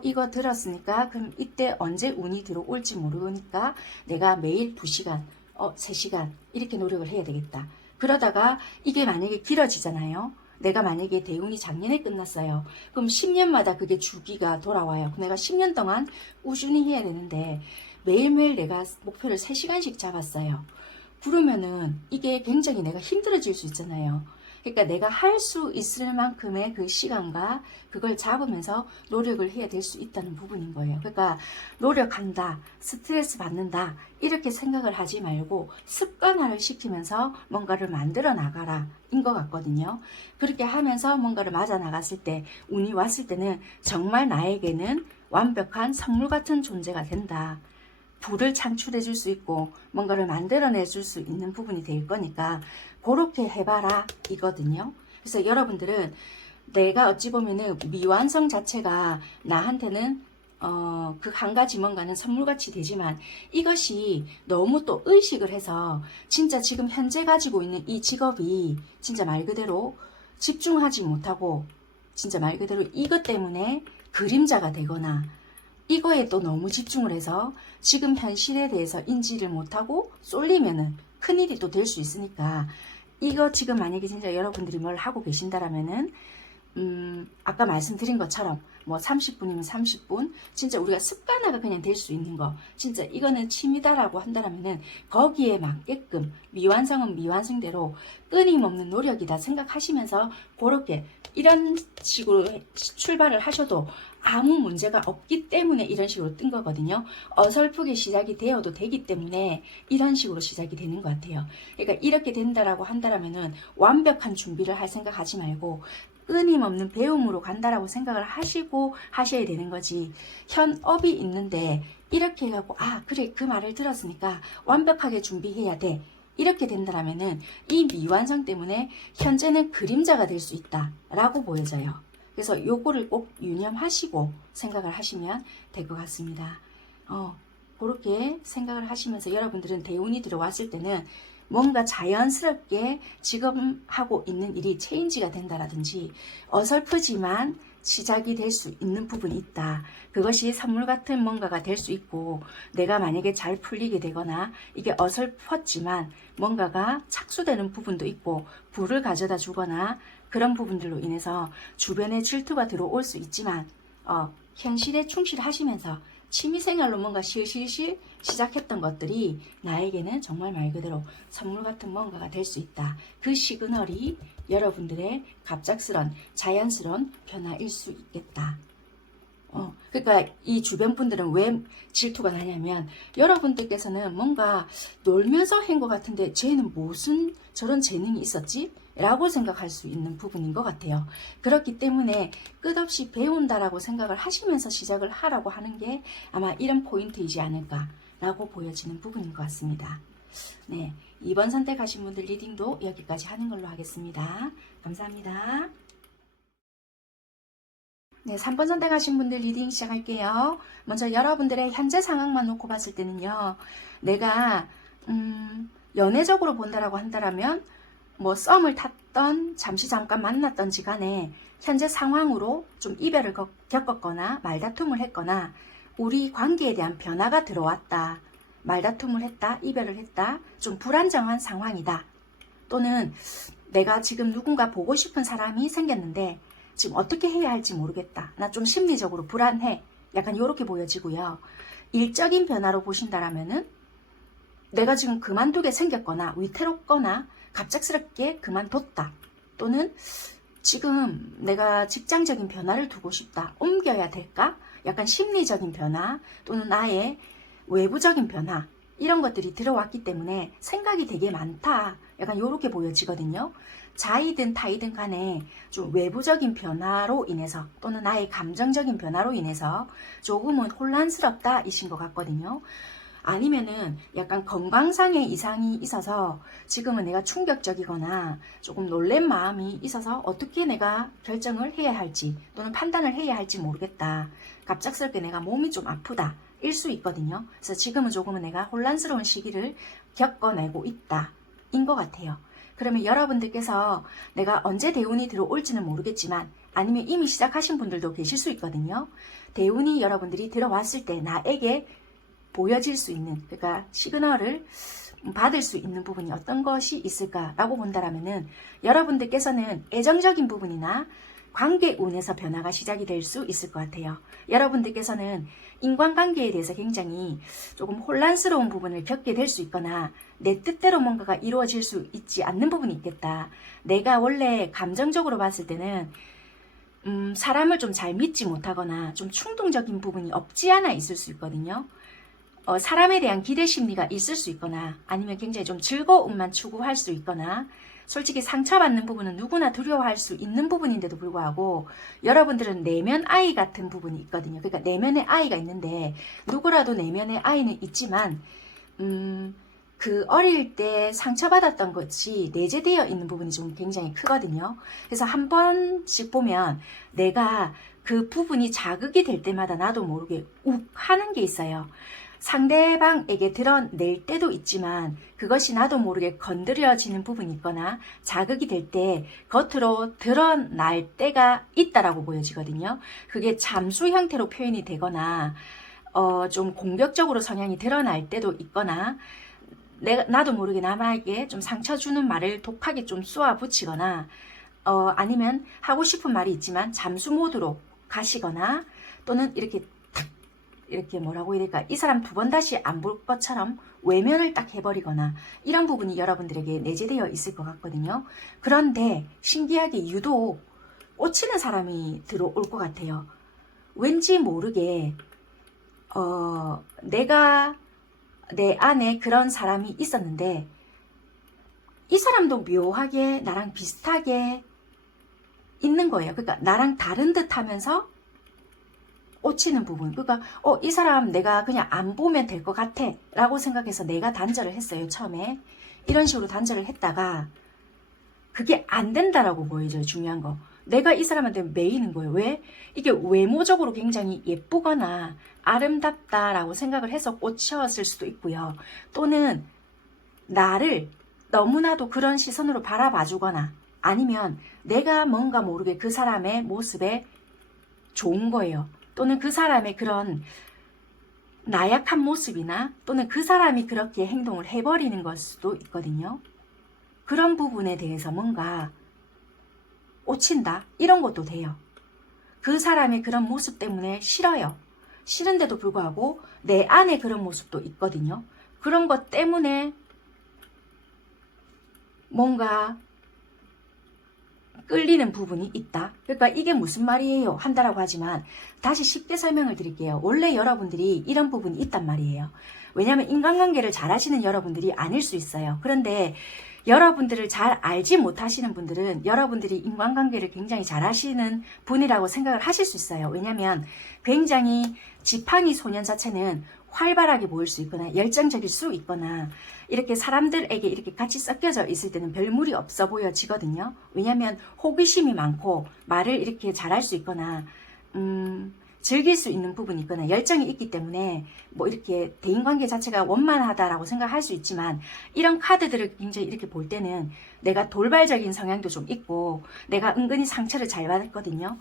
이거 들었으니까 그럼 이때 언제 운이 들어올지 모르니까 내가 매일 2시간, 3시간 이렇게 노력을 해야 되겠다. 그러다가 이게 만약에 길어지잖아요. 내가 만약에 대운이 작년에 끝났어요. 그럼 10년마다 그게 주기가 돌아와요. 내가 10년 동안 꾸준히 해야 되는데 매일매일 내가 목표를 3시간씩 잡았어요. 그러면은 이게 굉장히 내가 힘들어질 수 있잖아요. 그러니까 내가 할 수 있을 만큼의 그 시간과 그걸 잡으면서 노력을 해야 될 수 있다는 부분인 거예요. 그러니까 노력한다, 스트레스 받는다 이렇게 생각을 하지 말고 습관화를 시키면서 뭔가를 만들어 나가라 인 것 같거든요. 그렇게 하면서 뭔가를 맞아 나갔을 때 운이 왔을 때는 정말 나에게는 완벽한 선물 같은 존재가 된다. 불을 창출해 줄 수 있고 뭔가를 만들어내 줄 수 있는 부분이 될 거니까 그렇게 해봐라 이거든요. 그래서 여러분들은 내가 어찌 보면은 미완성 자체가 나한테는 그 한 가지 뭔가는 선물같이 되지만 이것이 너무 또 의식을 해서 진짜 지금 현재 가지고 있는 이 직업이 진짜 말 그대로 집중하지 못하고 진짜 말 그대로 이것 때문에 그림자가 되거나 이거에 또 너무 집중을 해서 지금 현실에 대해서 인지를 못하고 쏠리면은 큰일이 또 될 수 있으니까 이거 지금 만약에 진짜 여러분들이 뭘 하고 계신다라면은 아까 말씀드린 것처럼 뭐 30분이면 30분 진짜 우리가 습관화가 그냥 될 수 있는 거 진짜 이거는 취미다라고 한다라면은 거기에 맞게끔 미완성은 미완성대로 끊임없는 노력이다 생각하시면서 그렇게 이런 식으로 출발을 하셔도 아무 문제가 없기 때문에 이런 식으로 뜬 거거든요. 어설프게 시작이 되어도 되기 때문에 이런 식으로 시작이 되는 것 같아요. 그러니까 이렇게 된다라고 한다라면은 완벽한 준비를 할 생각하지 말고 끊임없는 배움으로 간다라고 생각을 하시고 하셔야 되는 거지. 현업이 있는데 이렇게 해갖고 그래 그 말을 들었으니까 완벽하게 준비해야 돼. 이렇게 된다라면은 이 미완성 때문에 현재는 그림자가 될 수 있다라고 보여져요. 그래서 요거를 꼭 유념하시고 생각을 하시면 될 것 같습니다. 그렇게 생각을 하시면서 여러분들은 대운이 들어왔을 때는 뭔가 자연스럽게 지금 하고 있는 일이 체인지가 된다라든지 어설프지만 시작이 될 수 있는 부분이 있다. 그것이 선물 같은 뭔가가 될 수 있고 내가 만약에 잘 풀리게 되거나 이게 어설펐지만 뭔가가 착수되는 부분도 있고 부를 가져다 주거나 그런 부분들로 인해서 주변에 질투가 들어올 수 있지만 현실에 충실하시면서 취미생활로 뭔가 실실실 시작했던 것들이 나에게는 정말 말 그대로 선물 같은 뭔가가 될 수 있다. 그 시그널이 여러분들의 갑작스런 자연스러운 변화일 수 있겠다. 그러니까 이 주변 분들은 왜 질투가 나냐면 여러분들께서는 뭔가 놀면서 한 것 같은데 쟤는 무슨 저런 재능이 있었지? 라고 생각할 수 있는 부분인 것 같아요. 그렇기 때문에 끝없이 배운다라고 생각을 하시면서 시작을 하라고 하는 게 아마 이런 포인트이지 않을까라고 보여지는 부분인 것 같습니다. 네, 2번 선택하신 분들 리딩도 여기까지 하는 걸로 하겠습니다. 감사합니다. 네, 3번 선택하신 분들 리딩 시작할게요. 먼저 여러분들의 현재 상황만 놓고 봤을 때는요. 내가 연애적으로 본다라고 한다면 뭐 썸을 탔던 잠깐 만났던지 간에 현재 상황으로 좀 이별을 겪었거나 말다툼을 했거나 우리 관계에 대한 변화가 들어왔다. 말다툼을 했다. 이별을 했다. 좀 불안정한 상황이다. 또는 내가 지금 누군가 보고 싶은 사람이 생겼는데 지금 어떻게 해야 할지 모르겠다. 나 좀 심리적으로 불안해. 약간 이렇게 보여지고요. 일적인 변화로 보신다라면은 내가 지금 그만두게 생겼거나 위태롭거나 갑작스럽게 그만뒀다. 또는 지금 내가 직장적인 변화를 두고 싶다. 옮겨야 될까? 약간 심리적인 변화 또는 나의 외부적인 변화 이런 것들이 들어왔기 때문에 생각이 되게 많다. 약간 이렇게 보여지거든요. 자이든 타이든 간에 좀 외부적인 변화로 인해서 또는 나의 감정적인 변화로 인해서 조금은 혼란스럽다 이신 것 같거든요. 아니면은 약간 건강상의 이상이 있어서 지금은 내가 충격적이거나 조금 놀란 마음이 있어서 어떻게 내가 결정을 해야 할지 또는 판단을 해야 할지 모르겠다. 갑작스럽게 내가 몸이 좀 아프다. 일 수 있거든요. 그래서 지금은 조금은 내가 혼란스러운 시기를 겪어내고 있다. 인 것 같아요. 그러면 여러분들께서 내가 언제 대운이 들어올지는 모르겠지만 아니면 이미 시작하신 분들도 계실 수 있거든요. 대운이 여러분들이 들어왔을 때 나에게 보여질 수 있는 그러니까 시그널을 받을 수 있는 부분이 어떤 것이 있을까라고 본다라면은 여러분들께서는 애정적인 부분이나 관계 운에서 변화가 시작이 될 수 있을 것 같아요. 여러분들께서는 인간관계에 대해서 굉장히 조금 혼란스러운 부분을 겪게 될 수 있거나 내 뜻대로 뭔가가 이루어질 수 있지 않는 부분이 있겠다. 내가 원래 감정적으로 봤을 때는 사람을 좀 잘 믿지 못하거나 좀 충동적인 부분이 없지 않아 있을 수 있거든요. 사람에 대한 기대 심리가 있을 수 있거나 아니면 굉장히 좀 즐거움만 추구할 수 있거나 솔직히 상처받는 부분은 누구나 두려워할 수 있는 부분인데도 불구하고 여러분들은 내면 아이 같은 부분이 있거든요. 그러니까 내면의 아이가 있는데 누구라도 내면의 아이는 있지만 그 어릴 때 상처받았던 것이 내재되어 있는 부분이 좀 굉장히 크거든요. 그래서 한 번씩 보면 내가 그 부분이 자극이 될 때마다 나도 모르게 욱 하는 게 있어요. 상대방에게 드러낼 때도 있지만 그것이 나도 모르게 건드려지는 부분이 있거나 자극이 될 때 겉으로 드러날 때가 있다라고 보여지거든요. 그게 잠수 형태로 표현이 되거나 좀 공격적으로 성향이 드러날 때도 있거나 나도 모르게 남에게 좀 상처 주는 말을 독하게 좀 쏘아 붙이거나 아니면 하고 싶은 말이 있지만 잠수 모드로 가시거나 또는 이렇게 뭐라고 해야 될까? 이 사람 두 번 다시 안 볼 것처럼 외면을 딱 해버리거나 이런 부분이 여러분들에게 내재되어 있을 것 같거든요. 그런데 신기하게 유독 꽂히는 사람이 들어올 것 같아요. 왠지 모르게 내가 내 안에 그런 사람이 있었는데 이 사람도 묘하게 나랑 비슷하게 있는 거예요. 그러니까 나랑 다른 듯 하면서 꽂히는 부분. 그러니까 이 사람 내가 그냥 안 보면 될 것 같아 라고 생각해서 내가 단절을 했어요. 처음에 이런 식으로 단절을 했다가 그게 안 된다라고 보여져요. 중요한 거. 내가 이 사람한테 매이는 거예요. 왜? 이게 외모적으로 굉장히 예쁘거나 아름답다라고 생각을 해서 꽂혔을 수도 있고요. 또는 나를 너무나도 그런 시선으로 바라봐 주거나 아니면 내가 뭔가 모르게 그 사람의 모습에 좋은 거예요. 또는 그 사람의 그런 나약한 모습이나 또는 그 사람이 그렇게 행동을 해버리는 걸 수도 있거든요. 그런 부분에 대해서 뭔가 꽂힌다? 이런 것도 돼요. 그 사람의 그런 모습 때문에 싫어요. 싫은데도 불구하고 내 안에 그런 모습도 있거든요. 그런 것 때문에 뭔가 끌리는 부분이 있다. 그러니까 이게 무슨 말이에요? 한다라고 하지만 다시 쉽게 설명을 드릴게요. 원래 여러분들이 이런 부분이 있단 말이에요. 왜냐하면 인간관계를 잘 하시는 여러분들이 아닐 수 있어요. 그런데 여러분들을 잘 알지 못하시는 분들은 여러분들이 인간관계를 굉장히 잘 하시는 분이라고 생각을 하실 수 있어요. 왜냐하면 굉장히 지팡이 소년 자체는 활발하게 보일 수 있거나 열정적일 수 있거나 이렇게 사람들에게 이렇게 같이 섞여져 있을 때는 별 무리 없어 보여지거든요. 왜냐하면 호기심이 많고 말을 이렇게 잘할 수 있거나 즐길 수 있는 부분이 있거나 열정이 있기 때문에 뭐 이렇게 대인관계 자체가 원만하다라고 생각할 수 있지만 이런 카드들을 굉장히 이렇게 볼 때는 내가 돌발적인 성향도 좀 있고 내가 은근히 상처를 잘 받았거든요.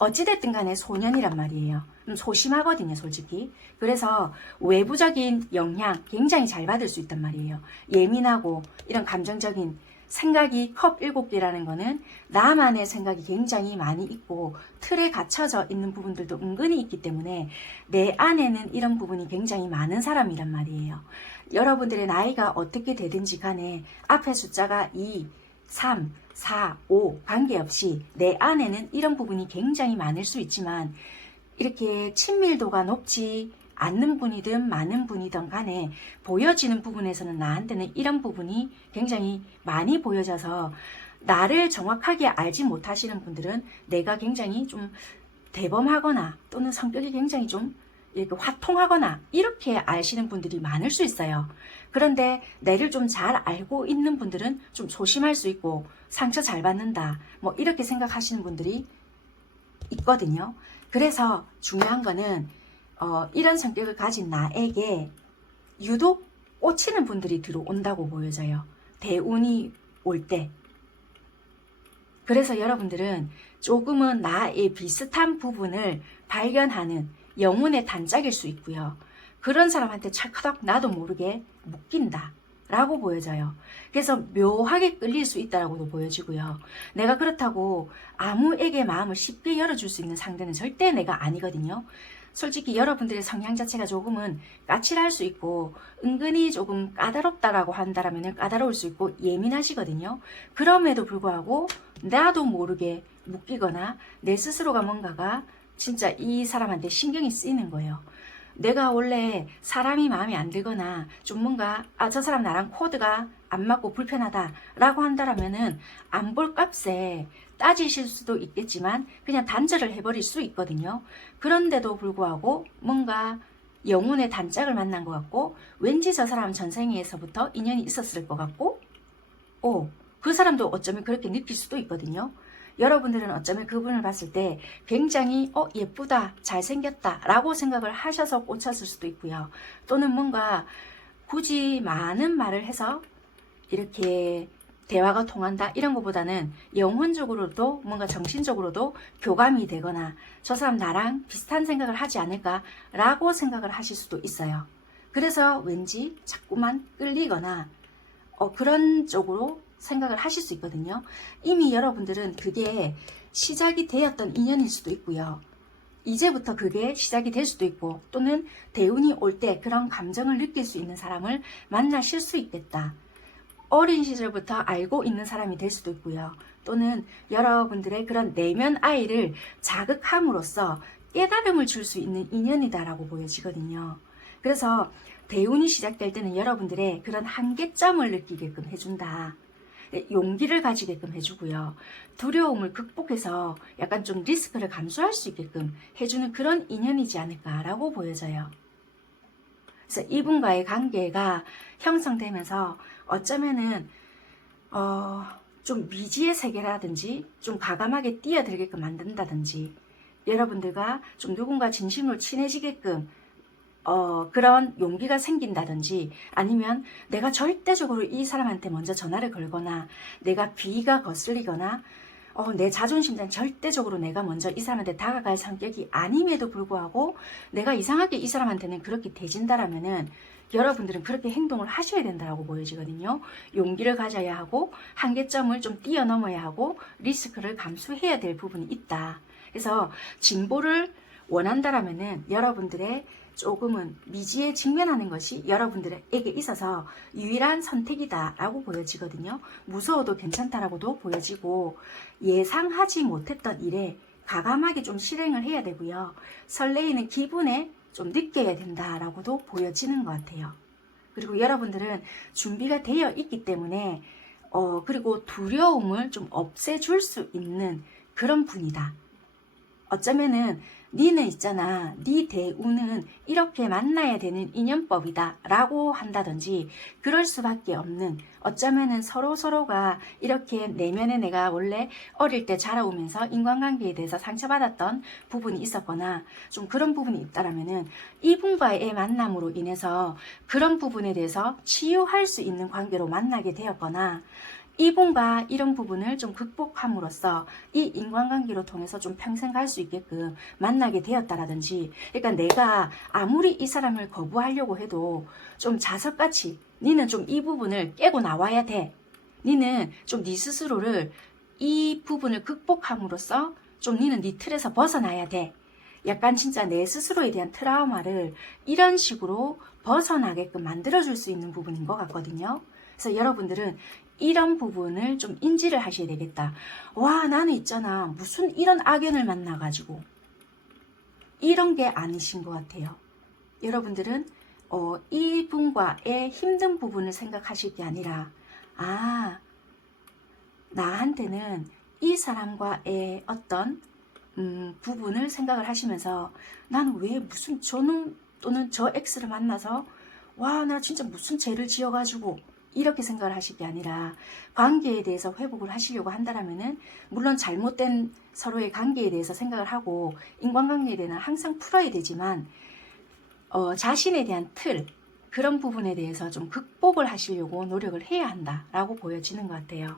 어찌됐든 간에 소년이란 말이에요. 소심하거든요, 솔직히. 그래서 외부적인 영향 굉장히 잘 받을 수 있단 말이에요. 예민하고 이런 감정적인 생각이 컵 7개라는 거는 나만의 생각이 굉장히 많이 있고 틀에 갇혀져 있는 부분들도 은근히 있기 때문에 내 안에는 이런 부분이 굉장히 많은 사람이란 말이에요. 여러분들의 나이가 어떻게 되든지 간에 앞에 숫자가 2, 3, 4, 5 관계없이 내 안에는 이런 부분이 굉장히 많을 수 있지만 이렇게 친밀도가 높지 않는 분이든 많은 분이든 간에 보여지는 부분에서는 나한테는 이런 부분이 굉장히 많이 보여져서 나를 정확하게 알지 못하시는 분들은 내가 굉장히 좀 대범하거나 또는 성격이 굉장히 좀 이렇게 화통하거나 이렇게 아시는 분들이 많을 수 있어요. 그런데 내를 좀 잘 알고 있는 분들은 좀 소심할 수 있고 상처 잘 받는다 뭐 이렇게 생각하시는 분들이 있거든요. 그래서 중요한 거는 이런 성격을 가진 나에게 유독 꽂히는 분들이 들어온다고 보여져요. 대운이 올 때. 그래서 여러분들은 조금은 나의 비슷한 부분을 발견하는 영혼의 단짝일 수 있고요. 그런 사람한테 찰커덕 나도 모르게 묶인다 라고 보여져요. 그래서 묘하게 끌릴 수 있다라고도 보여지고요. 내가 그렇다고 아무에게 마음을 쉽게 열어줄 수 있는 상대는 절대 내가 아니거든요. 솔직히 여러분들의 성향 자체가 조금은 까칠할 수 있고 은근히 조금 까다롭다라고 한다라면 까다로울 수 있고 예민하시거든요. 그럼에도 불구하고 나도 모르게 묶이거나 내 스스로가 뭔가가 진짜 이 사람한테 신경이 쓰이는 거예요. 내가 원래 사람이 마음에 안 들거나 좀 뭔가 저 사람 나랑 코드가 안 맞고 불편하다 라고 한다라면은 안 볼 값에 따지실 수도 있겠지만 그냥 단절을 해버릴 수 있거든요. 그런데도 불구하고 뭔가 영혼의 단짝을 만난 것 같고 왠지 저 사람 전생에서부터 인연이 있었을 것 같고 그 사람도 어쩌면 그렇게 느낄 수도 있거든요. 여러분들은 어쩌면 그분을 봤을 때 굉장히 예쁘다, 잘생겼다 라고 생각을 하셔서 꽂혔을 수도 있고요. 또는 뭔가 굳이 많은 말을 해서 이렇게 대화가 통한다 이런 것보다는 영혼적으로도 뭔가 정신적으로도 교감이 되거나 저 사람 나랑 비슷한 생각을 하지 않을까 라고 생각을 하실 수도 있어요. 그래서 왠지 자꾸만 끌리거나 그런 쪽으로 생각을 하실 수 있거든요. 이미 여러분들은 그게 시작이 되었던 인연일 수도 있고요. 이제부터 그게 시작이 될 수도 있고 또는 대운이 올 때 그런 감정을 느낄 수 있는 사람을 만나실 수 있겠다. 어린 시절부터 알고 있는 사람이 될 수도 있고요. 또는 여러분들의 그런 내면 아이를 자극함으로써 깨달음을 줄 수 있는 인연이다라고 보여지거든요. 그래서 대운이 시작될 때는 여러분들의 그런 한계점을 느끼게끔 해준다. 용기를 가지게끔 해주고요. 두려움을 극복해서 약간 좀 리스크를 감수할 수 있게끔 해주는 그런 인연이지 않을까라고 보여져요. 그래서 이분과의 관계가 형성되면서 어쩌면은 좀 미지의 세계라든지 좀 과감하게 뛰어들게끔 만든다든지 여러분들과 좀 누군가 진심으로 친해지게끔 그런 용기가 생긴다든지 아니면 내가 절대적으로 이 사람한테 먼저 전화를 걸거나 내가 비위가 거슬리거나 내 자존심상 절대적으로 내가 먼저 이 사람한테 다가갈 성격이 아님에도 불구하고 내가 이상하게 이 사람한테는 그렇게 대진다라면은 여러분들은 그렇게 행동을 하셔야 된다고 보여지거든요. 용기를 가져야 하고 한계점을 좀 뛰어넘어야 하고 리스크를 감수해야 될 부분이 있다. 그래서 진보를 원한다라면은 여러분들의 조금은 미지에 직면하는 것이 여러분들에게 있어서 유일한 선택이다라고 보여지거든요. 무서워도 괜찮다라고도 보여지고 예상하지 못했던 일에 과감하게 좀 실행을 해야 되고요. 설레이는 기분에 좀 느껴야 된다라고도 보여지는 것 같아요. 그리고 여러분들은 준비가 되어 있기 때문에 그리고 두려움을 좀 없애줄 수 있는 그런 분이다. 어쩌면은 니는 있잖아, 니 대우는 이렇게 만나야 되는 인연법이다 라고 한다든지 그럴 수밖에 없는, 어쩌면은 서로가 이렇게 내면에 내가 원래 어릴 때 자라오면서 인간관계에 대해서 상처받았던 부분이 있었거나 좀 그런 부분이 있다라면은 이분과의 만남으로 인해서 그런 부분에 대해서 치유할 수 있는 관계로 만나게 되었거나 이분과 이런 부분을 좀 극복함으로써 이 인간관계로 통해서 좀 평생 갈 수 있게끔 만나게 되었다라든지, 그러니까 내가 아무리 이 사람을 거부하려고 해도 좀 자석같이 니는 좀 이 부분을 깨고 나와야 돼. 니는 좀 니 스스로를 이 부분을 극복함으로써 좀 니는 니 틀에서 벗어나야 돼. 약간 진짜 내 스스로에 대한 트라우마를 이런 식으로 벗어나게끔 만들어줄 수 있는 부분인 것 같거든요. 그래서 여러분들은 이런 부분을 좀 인지를 하셔야 되겠다. 와, 나는 있잖아, 무슨 이런 악연을 만나가지고 이런 게 아니신 것 같아요. 여러분들은 이분과의 힘든 부분을 생각하실 게 아니라 나한테는 이 사람과의 어떤 부분을 생각을 하시면서 나는 왜 무슨 저는 또는 저 X를 만나서 와, 나 진짜 무슨 죄를 지어가지고 이렇게 생각을 하실 게 아니라 관계에 대해서 회복을 하시려고 한다면은 물론 잘못된 서로의 관계에 대해서 생각을 하고 인간관계에 대해서는 항상 풀어야 되지만 자신에 대한 틀, 그런 부분에 대해서 좀 극복을 하시려고 노력을 해야 한다라고 보여지는 것 같아요.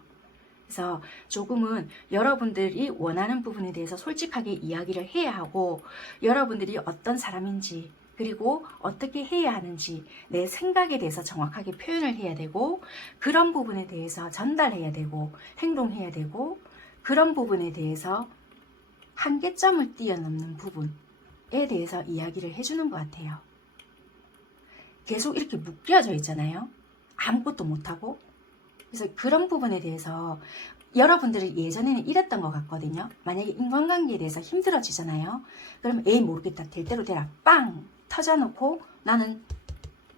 그래서 조금은 여러분들이 원하는 부분에 대해서 솔직하게 이야기를 해야 하고 여러분들이 어떤 사람인지 그리고 어떻게 해야 하는지 내 생각에 대해서 정확하게 표현을 해야 되고 그런 부분에 대해서 전달해야 되고 행동해야 되고 그런 부분에 대해서 한계점을 뛰어넘는 부분에 대해서 이야기를 해주는 것 같아요. 계속 이렇게 묶여져 있잖아요. 아무것도 못하고. 그래서 그런 부분에 대해서 여러분들이 예전에는 이랬던 것 같거든요. 만약에 인간관계에 대해서 힘들어지잖아요. 그럼 에이 모르겠다, 될 대로 되라, 빵 터져놓고 나는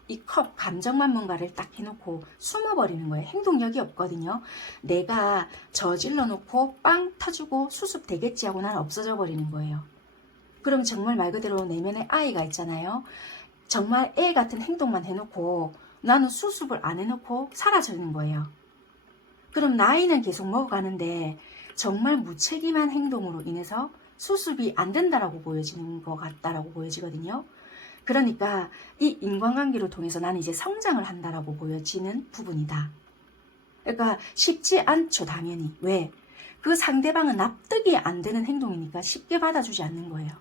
이 컵 감정만 뭔가를 딱 해놓고 숨어버리는 거예요. 행동력이 없거든요. 내가 저질러 놓고 빵 터지고 수습 되겠지 하고 나는 없어져 버리는 거예요. 그럼 정말 말 그대로 내면에 아이가 있잖아요. 정말 애 같은 행동만 해놓고 나는 수습을 안 해놓고 사라지는 거예요. 그럼 나이는 계속 먹어가는데 정말 무책임한 행동으로 인해서 수습이 안 된다라고 보여지는 것 같다라고 보여지거든요. 그러니까 이 인간관계를 통해서 나는 이제 성장을 한다라고 보여지는 부분이다. 그러니까 쉽지 않죠, 당연히. 왜? 그 상대방은 납득이 안 되는 행동이니까 쉽게 받아주지 않는 거예요.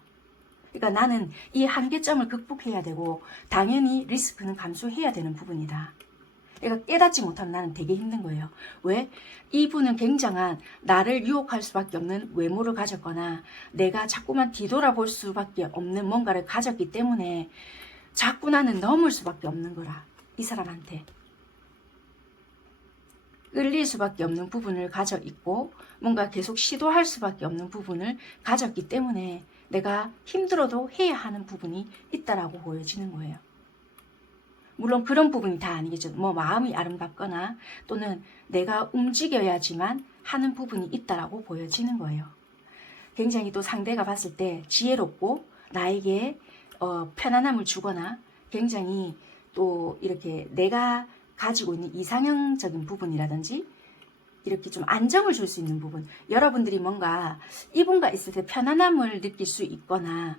그러니까 나는 이 한계점을 극복해야 되고 당연히 리스크는 감수해야 되는 부분이다. 그러니까 깨닫지 못하면 나는 되게 힘든 거예요. 왜? 이분은 굉장한 나를 유혹할 수밖에 없는 외모를 가졌거나 내가 자꾸만 뒤돌아볼 수밖에 없는 뭔가를 가졌기 때문에 자꾸 나는 넘을 수밖에 없는 거라. 이 사람한테. 끌릴 수밖에 없는 부분을 가져 있고 뭔가 계속 시도할 수밖에 없는 부분을 가졌기 때문에 내가 힘들어도 해야 하는 부분이 있다라고 보여지는 거예요. 물론 그런 부분이 다 아니겠죠. 뭐 마음이 아름답거나 또는 내가 움직여야지만 하는 부분이 있다라고 보여지는 거예요. 굉장히 또 상대가 봤을 때 지혜롭고 나에게 편안함을 주거나 굉장히 또 이렇게 내가 가지고 있는 이상형적인 부분이라든지 이렇게 좀 안정을 줄 수 있는 부분, 여러분들이 뭔가 이분과 있을 때 편안함을 느낄 수 있거나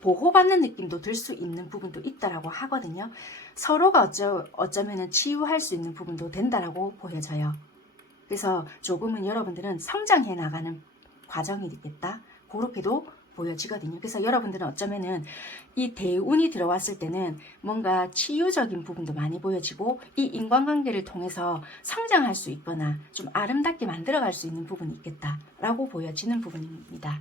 보호받는 느낌도 들 수 있는 부분도 있다라고 하거든요. 서로가 어쩌면은 치유할 수 있는 부분도 된다라고 보여져요. 그래서 조금은 여러분들은 성장해 나가는 과정이 있겠다, 그렇게도 보여지거든요. 그래서 여러분들은 어쩌면은 이 대운이 들어왔을 때는 뭔가 치유적인 부분도 많이 보여지고, 이 인간관계를 통해서 성장할 수 있거나 좀 아름답게 만들어갈 수 있는 부분이 있겠다라고 보여지는 부분입니다.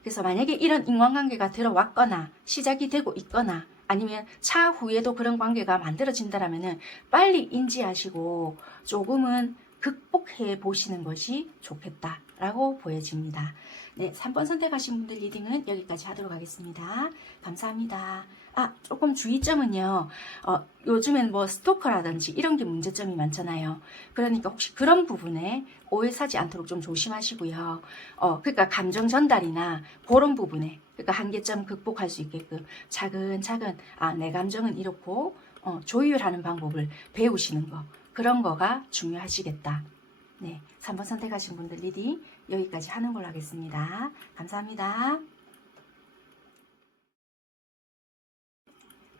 그래서 만약에 이런 인간관계가 들어왔거나 시작이 되고 있거나 아니면 차후에도 그런 관계가 만들어진다라면은 빨리 인지하시고 조금은 극복해 보시는 것이 좋겠다라고 보여집니다. 네, 3번 선택하신 분들 리딩은 여기까지 하도록 하겠습니다. 감사합니다. 조금 주의점은요. 요즘엔 뭐 스토커라든지 이런 게 문제점이 많잖아요. 그러니까 혹시 그런 부분에 오해 사지 않도록 좀 조심하시고요. 그러니까 감정 전달이나 그런 부분에, 그러니까 한계점 극복할 수 있게끔 차근차근 내 감정은 이렇고 조율하는 방법을 배우시는 거, 그런 거가 중요하시겠다. 네, 3번 선택하신 분들 리딩 여기까지 하는 걸로 하겠습니다. 감사합니다.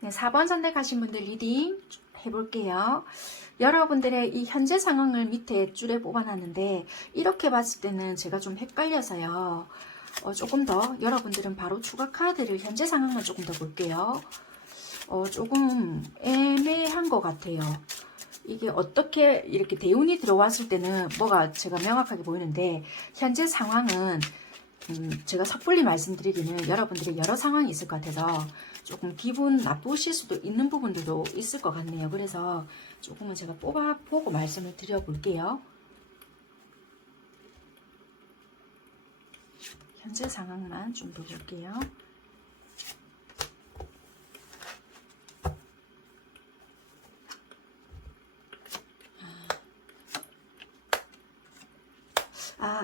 네, 4번 선택하신 분들 리딩 해볼게요. 여러분들의 이 현재 상황을 밑에 줄에 뽑아놨는데, 이렇게 봤을 때는 제가 좀 헷갈려서요. 조금 더 여러분들은 바로 추가 카드를 현재 상황만 조금 더 볼게요. 조금 애매한 것 같아요. 이게 어떻게 이렇게 대운이 들어왔을 때는 뭐가 제가 명확하게 보이는데, 현재 상황은 제가 섣불리 말씀드리기는 여러분들이 여러 상황이 있을 것 같아서 조금 기분 나쁘실 수도 있는 부분들도 있을 것 같네요. 그래서 조금은 제가 뽑아보고 말씀을 드려볼게요. 현재 상황만 좀 더 볼게요.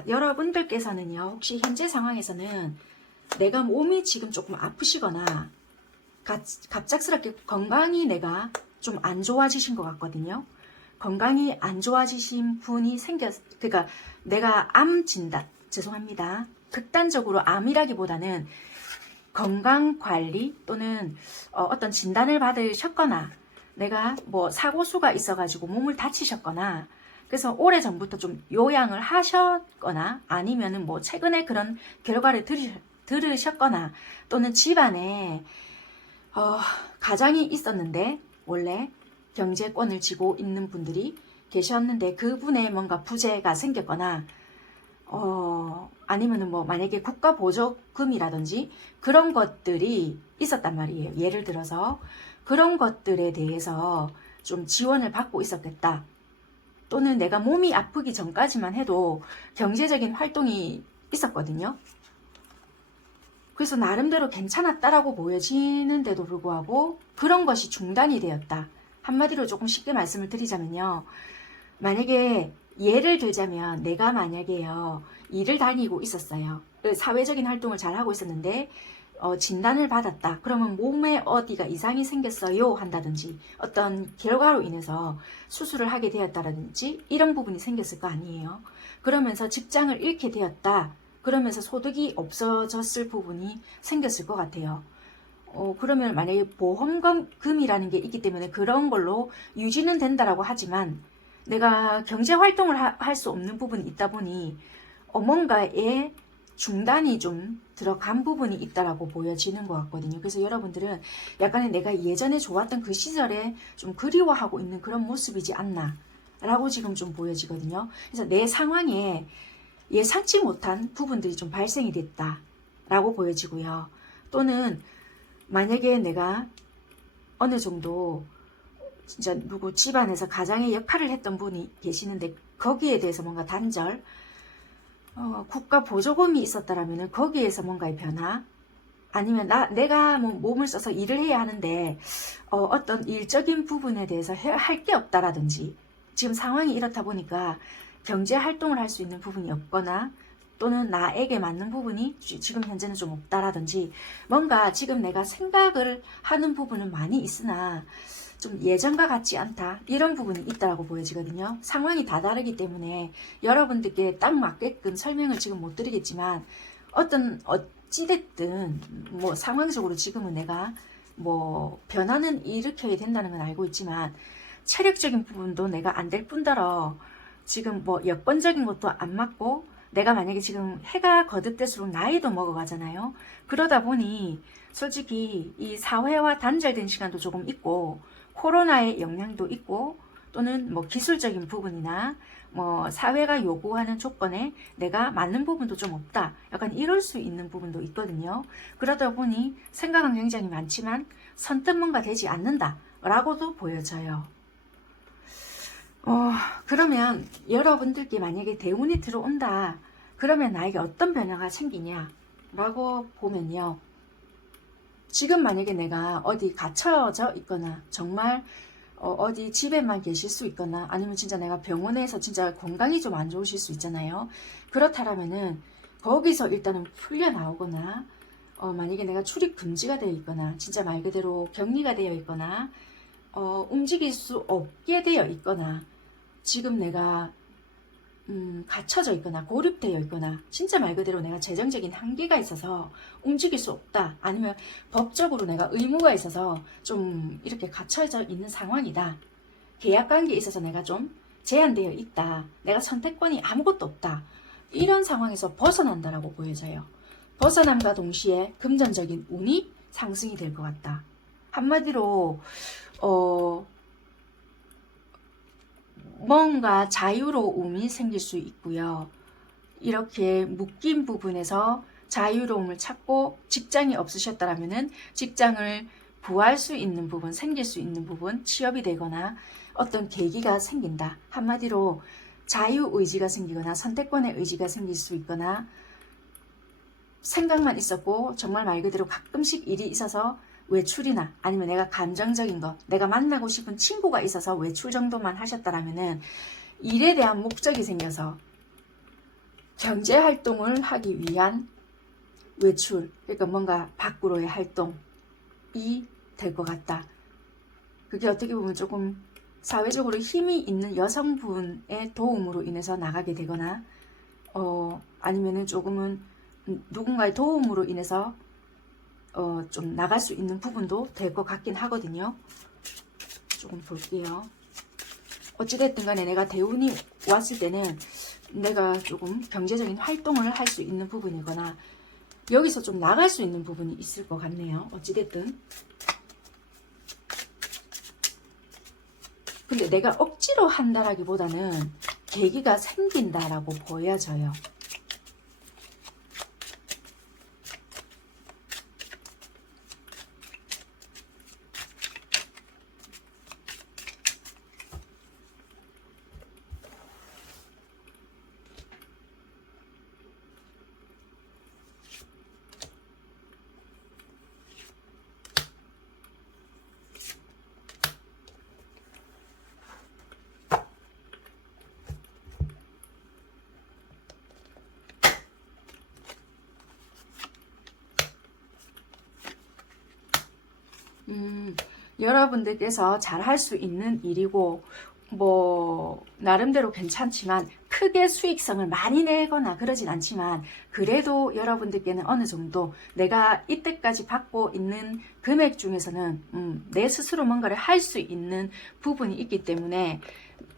여러분들께서는요, 혹시 현재 상황에서는 내가 몸이 지금 조금 아프시거나 갑작스럽게 건강이 내가 좀 안 좋아지신 것 같거든요. 건강이 안 좋아지신 분이 그러니까 내가 암 진단, 죄송합니다. 극단적으로 암이라기보다는 건강관리 또는 어떤 진단을 받으셨거나 내가 뭐 사고수가 있어가지고 몸을 다치셨거나, 그래서 오래전부터 좀 요양을 하셨거나 아니면은 뭐 최근에 그런 결과를 들으셨거나, 또는 집안에 가장이 있었는데 원래 경제권을 쥐고 있는 분들이 계셨는데 그분의 뭔가 부재가 생겼거나, 아니면은 뭐 만약에 국가 보조금이라든지 그런 것들이 있었단 말이에요. 예를 들어서 그런 것들에 대해서 좀 지원을 받고 있었겠다. 또는 내가 몸이 아프기 전까지만 해도 경제적인 활동이 있었거든요. 그래서 나름대로 괜찮았다라고 보여지는데도 불구하고 그런 것이 중단이 되었다. 한마디로 조금 쉽게 말씀을 드리자면요. 만약에 예를 들자면 내가 만약에요, 일을 다니고 있었어요. 사회적인 활동을 잘 하고 있었는데 진단을 받았다. 그러면 몸에 어디가 이상이 생겼어요 한다든지, 어떤 결과로 인해서 수술을 하게 되었다든지 이런 부분이 생겼을 거 아니에요. 그러면서 직장을 잃게 되었다. 그러면서 소득이 없어졌을 부분이 생겼을 것 같아요. 그러면 만약에 보험금이라는 게 있기 때문에 그런 걸로 유지는 된다라고 하지만, 내가 경제활동을 할 수 없는 부분이 있다 보니 뭔가에 중단이 좀 들어간 부분이 있다라고 보여지는 것 같거든요. 그래서 여러분들은 약간의 내가 예전에 좋았던 그 시절에 좀 그리워하고 있는 그런 모습이지 않나 라고 지금 좀 보여지거든요. 그래서 내 상황에 예상치 못한 부분들이 좀 발생이 됐다 라고 보여지고요. 또는 만약에 내가 어느 정도 진짜 누구 집안에서 가장의 역할을 했던 분이 계시는데 거기에 대해서 뭔가 단절, 국가 보조금이 있었다라면 거기에서 뭔가의 변화, 아니면 내가 뭐 몸을 써서 일을 해야 하는데 어떤 일적인 부분에 대해서 할 게 없다라든지, 지금 상황이 이렇다 보니까 경제 활동을 할 수 있는 부분이 없거나, 또는 나에게 맞는 부분이 지금 현재는 좀 없다라든지, 뭔가 지금 내가 생각을 하는 부분은 많이 있으나 좀 예전과 같지 않다 이런 부분이 있다라고 보여지거든요. 상황이 다 다르기 때문에 여러분들께 딱 맞게끔 설명을 지금 못 드리겠지만 어찌됐든 뭐 상황적으로 지금은 내가 뭐 변화는 일으켜야 된다는 건 알고 있지만 체력적인 부분도 내가 안 될 뿐더러 지금 뭐 여건적인 것도 안 맞고 내가 만약에 지금 해가 거듭될수록 나이도 먹어가잖아요. 그러다 보니 솔직히 이 사회와 단절된 시간도 조금 있고 코로나의 영향도 있고 또는 뭐 기술적인 부분이나 뭐 사회가 요구하는 조건에 내가 맞는 부분도 좀 없다. 약간 이럴 수 있는 부분도 있거든요. 그러다 보니 생각은 굉장히 많지만 선뜻 뭔가 되지 않는다 라고도 보여져요. 그러면 여러분들께 만약에 대운이 들어온다. 그러면 나에게 어떤 변화가 생기냐 라고 보면요. 지금 만약에 내가 어디 갇혀져 있거나 정말 어디 집에만 계실 수 있거나 아니면 진짜 내가 병원에서 진짜 건강이 좀 안 좋으실 수 있잖아요. 그렇다면은 거기서 일단은 풀려 나오거나 만약에 내가 출입 금지가 되어 있거나 진짜 말 그대로 격리가 되어 있거나 움직일 수 없게 되어 있거나 지금 내가 갇혀져 있거나 고립되어 있거나 진짜 말 그대로 내가 재정적인 한계가 있어서 움직일 수 없다. 아니면 법적으로 내가 의무가 있어서 좀 이렇게 갇혀져 있는 상황이다. 계약관계에 있어서 내가 좀 제한되어 있다. 내가 선택권이 아무것도 없다. 이런 상황에서 벗어난다라고 보여져요. 벗어남과 동시에 금전적인 운이 상승이 될 것 같다. 한마디로 뭔가 자유로움이 생길 수 있고요. 이렇게 묶인 부분에서 자유로움을 찾고 직장이 없으셨다라면은 직장을 구할 수 있는 부분, 생길 수 있는 부분, 취업이 되거나 어떤 계기가 생긴다. 한마디로 자유의지가 생기거나 선택권의 의지가 생길 수 있거나 생각만 있었고 정말 말 그대로 가끔씩 일이 있어서 외출이나 아니면 내가 감정적인 거, 내가 만나고 싶은 친구가 있어서 외출 정도만 하셨다라면은 일에 대한 목적이 생겨서 경제 활동을 하기 위한 외출, 그러니까 뭔가 밖으로의 활동이 될 것 같다. 그게 어떻게 보면 조금 사회적으로 힘이 있는 여성분의 도움으로 인해서 나가게 되거나 아니면은 조금은 누군가의 도움으로 인해서 좀 나갈 수 있는 부분도 될 것 같긴 하거든요. 조금 볼게요. 어찌됐든 간에 내가 대운이 왔을 때는 내가 조금 경제적인 활동을 할 수 있는 부분이거나 여기서 좀 나갈 수 있는 부분이 있을 것 같네요. 어찌됐든. 근데 내가 억지로 한다라기보다는 계기가 생긴다라고 보여져요. 여러분들께서 잘 할 수 있는 일이고 뭐 나름대로 괜찮지만 크게 수익성을 많이 내거나 그러진 않지만 그래도 여러분들께는 어느 정도 내가 이때까지 받고 있는 금액 중에서는 내 스스로 뭔가를 할 수 있는 부분이 있기 때문에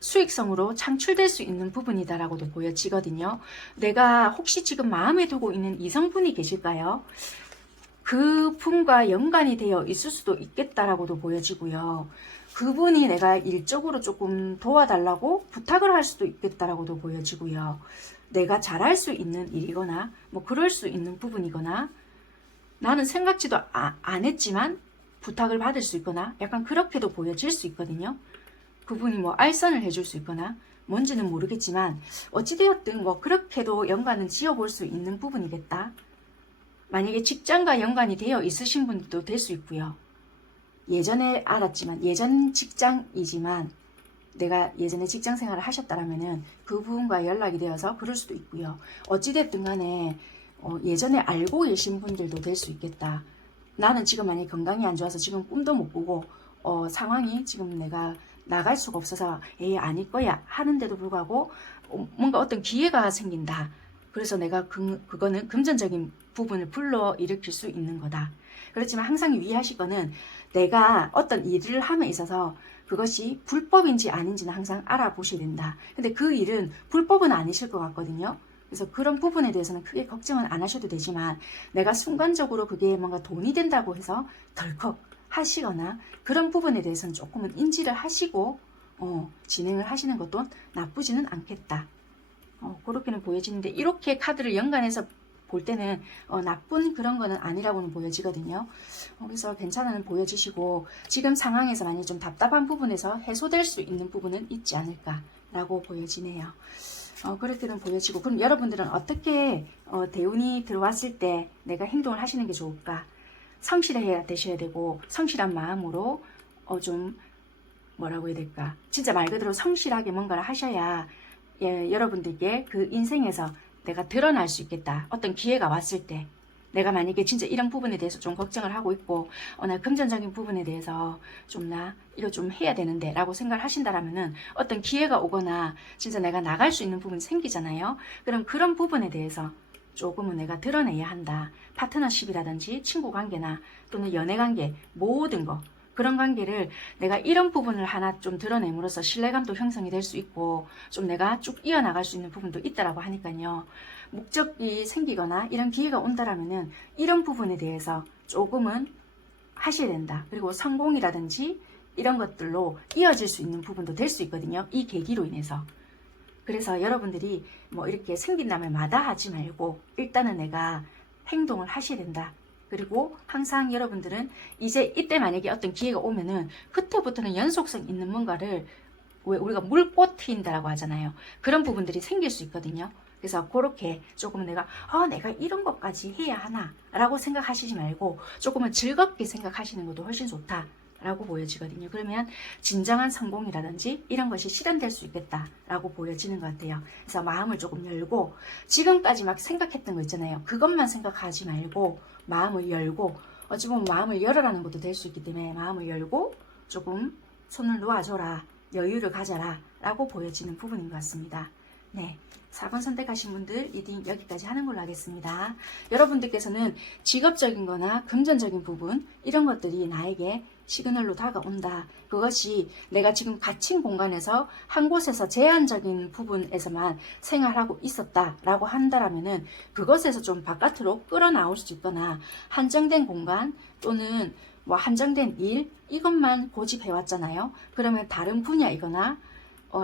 수익성으로 창출될 수 있는 부분이다라고도 보여지거든요. 내가 혹시 지금 마음에 두고 있는 이성분이 계실까요? 그 분과 연관이 되어 있을 수도 있겠다라고도 보여지고요. 그분이 내가 일적으로 조금 도와달라고 부탁을 할 수도 있겠다라고도 보여지고요. 내가 잘할 수 있는 일이거나 뭐 그럴 수 있는 부분이거나 나는 생각지도 안 했지만 부탁을 받을 수 있거나 약간 그렇게도 보여질 수 있거든요. 그분이 뭐 알선을 해줄 수 있거나 뭔지는 모르겠지만 어찌되었든 뭐 그렇게도 연관은 지어볼 수 있는 부분이겠다. 만약에 직장과 연관이 되어 있으신 분들도 될 수 있고요. 예전에 알았지만 예전 직장이지만 내가 예전에 직장 생활을 하셨다라면은 그분과 연락이 되어서 그럴 수도 있고요. 어찌됐든 간에 예전에 알고 계신 분들도 될 수 있겠다. 나는 지금 만약에 건강이 안 좋아서 지금 꿈도 못 꾸고 상황이 지금 내가 나갈 수가 없어서 에이 아닐 거야 하는데도 불구하고 뭔가 어떤 기회가 생긴다. 그래서 내가 그거는 금전적인 부분을 불러일으킬 수 있는 거다. 그렇지만 항상 유의하실 거는 내가 어떤 일을 함에 있어서 그것이 불법인지 아닌지는 항상 알아보셔야 된다. 근데 그 일은 불법은 아니실 것 같거든요. 그래서 그런 부분에 대해서는 크게 걱정은 안 하셔도 되지만 내가 순간적으로 그게 뭔가 돈이 된다고 해서 덜컥 하시거나 그런 부분에 대해서는 조금은 인지를 하시고 진행을 하시는 것도 나쁘지는 않겠다. 그렇게는 보여지는데 이렇게 카드를 연관해서 볼 때는 나쁜 그런 거는 아니라고는 보여지거든요. 그래서 괜찮은 보여지시고 지금 상황에서 만약 좀 답답한 부분에서 해소될 수 있는 부분은 있지 않을까라고 보여지네요. 그렇게는 보여지고 그럼 여러분들은 어떻게 대운이 들어왔을 때 내가 행동을 하시는 게 좋을까? 성실해야 되셔야 되고 성실한 마음으로 좀 뭐라고 해야 될까? 진짜 말 그대로 성실하게 뭔가를 하셔야 여러분들께 그 인생에서 내가 드러날 수 있겠다. 어떤 기회가 왔을 때 내가 만약에 진짜 이런 부분에 대해서 좀 걱정을 하고 있고 나 금전적인 부분에 대해서 이거 좀 해야 되는데 라고 생각을 하신다라면은 어떤 기회가 오거나 진짜 내가 나갈 수 있는 부분이 생기잖아요. 그럼 그런 부분에 대해서 조금은 내가 드러내야 한다. 파트너십이라든지 친구 관계나 또는 연애 관계 모든 거 그런 관계를 내가 이런 부분을 하나 좀 드러냄으로써 신뢰감도 형성이 될 수 있고 좀 내가 쭉 이어나갈 수 있는 부분도 있다라고 하니까요. 목적이 생기거나 이런 기회가 온다라면은 이런 부분에 대해서 조금은 하셔야 된다. 그리고 성공이라든지 이런 것들로 이어질 수 있는 부분도 될 수 있거든요. 이 계기로 인해서. 그래서 여러분들이 뭐 이렇게 생긴다면 마다하지 말고 일단은 내가 행동을 하셔야 된다. 그리고 항상 여러분들은 이제 이때 만약에 어떤 기회가 오면은 그때부터는 연속성 있는 뭔가를 왜 우리가 물꽃 트인다라고 하잖아요. 그런 부분들이 생길 수 있거든요. 그래서 그렇게 조금 내가 이런 것까지 해야 하나 라고 생각하시지 말고 조금은 즐겁게 생각하시는 것도 훨씬 좋다 라고 보여지거든요. 그러면 진정한 성공이라든지 이런 것이 실현될 수 있겠다라고 보여지는 것 같아요. 그래서 마음을 조금 열고 지금까지 막 생각했던 거 있잖아요. 그것만 생각하지 말고 마음을 열고 어찌 보면 마음을 열어라는 것도 될 수 있기 때문에 마음을 열고 조금 손을 놓아줘라. 여유를 가져라 라고 보여지는 부분인 것 같습니다. 네, 4번 선택하신 분들 리딩 여기까지 하는 걸로 하겠습니다. 여러분들께서는 직업적인 거나 금전적인 부분 이런 것들이 나에게 시그널로 다가온다. 그것이 내가 지금 갇힌 공간에서 한 곳에서 제한적인 부분에서만 생활하고 있었다 라고 한다라면은 그것에서 좀 바깥으로 끌어나올 수 있거나 한정된 공간 또는 뭐 한정된 일 이것만 고집해 왔잖아요. 그러면 다른 분야이거나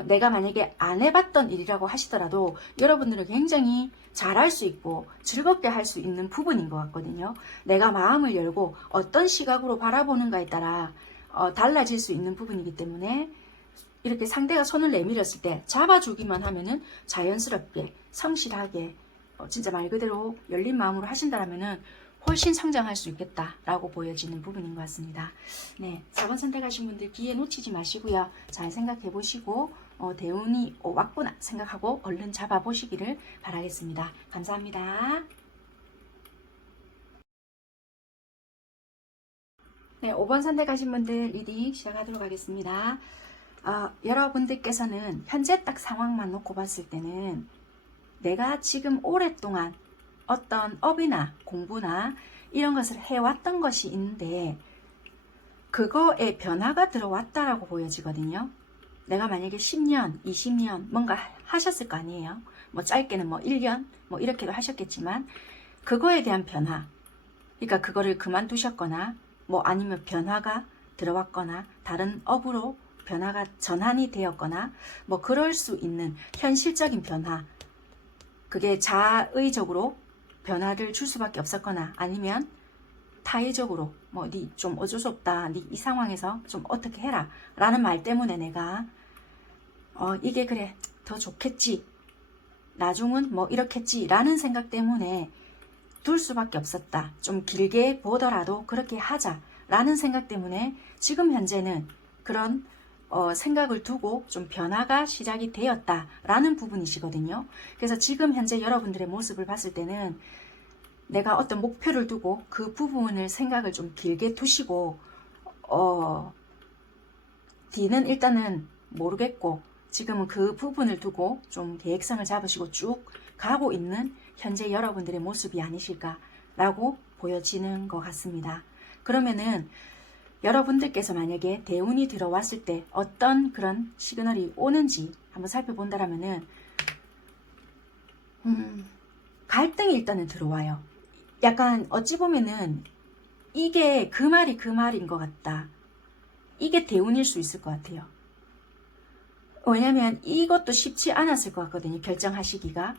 내가 만약에 안 해봤던 일이라고 하시더라도 여러분들은 굉장히 잘할 수 있고 즐겁게 할 수 있는 부분인 것 같거든요. 내가 마음을 열고 어떤 시각으로 바라보는가에 따라 달라질 수 있는 부분이기 때문에 이렇게 상대가 손을 내밀었을 때 잡아주기만 하면은 자연스럽게 성실하게 진짜 말 그대로 열린 마음으로 하신다라면은 훨씬 성장할 수 있겠다라고 보여지는 부분인 것 같습니다. 네, 4번 선택하신 분들 기회 놓치지 마시고요. 잘 생각해 보시고 대운이 왔구나 생각하고 얼른 잡아보시기를 바라겠습니다. 감사합니다. 네, 5번 선택하신 분들 리딩 시작하도록 하겠습니다. 여러분들께서는 현재 딱 상황만 놓고 봤을 때는 내가 지금 오랫동안 어떤 업이나 공부나 이런 것을 해왔던 것이 있는데 그거에 변화가 들어왔다라고 보여지거든요. 내가 만약에 10년, 20년 뭔가 하셨을 거 아니에요. 뭐 짧게는 뭐 1년 뭐 이렇게도 하셨겠지만 그거에 대한 변화, 그러니까 그거를 그만두셨거나 뭐 아니면 변화가 들어왔거나 다른 업으로 변화가 전환이 되었거나 뭐 그럴 수 있는 현실적인 변화, 그게 자의적으로 변화를 줄 수밖에 없었거나 아니면 타의적으로 뭐 니 좀 어쩔 수 없다, 니 이 상황에서 좀 어떻게 해라 라는 말 때문에 내가 이게 그래 더 좋겠지, 나중은 뭐 이렇겠지 라는 생각 때문에 둘 수밖에 없었다. 좀 길게 보더라도 그렇게 하자 라는 생각 때문에 지금 현재는 그런 생각을 두고 좀 변화가 시작이 되었다라는 부분이시거든요. 그래서 지금 현재 여러분들의 모습을 봤을 때는 내가 어떤 목표를 두고 그 부분을 생각을 좀 길게 두시고 D는 일단은 모르겠고 지금은 그 부분을 두고 좀 계획성을 잡으시고 쭉 가고 있는 현재 여러분들의 모습이 아니실까라고 보여지는 것 같습니다. 그러면은 여러분들께서 만약에 대운이 들어왔을 때 어떤 그런 시그널이 오는지 한번 살펴본다라면은 갈등이 일단은 들어와요. 약간 어찌 보면은 이게 그 말이 그 말인 것 같다. 이게 대운일 수 있을 것 같아요. 왜냐면 이것도 쉽지 않았을 것 같거든요. 결정하시기가.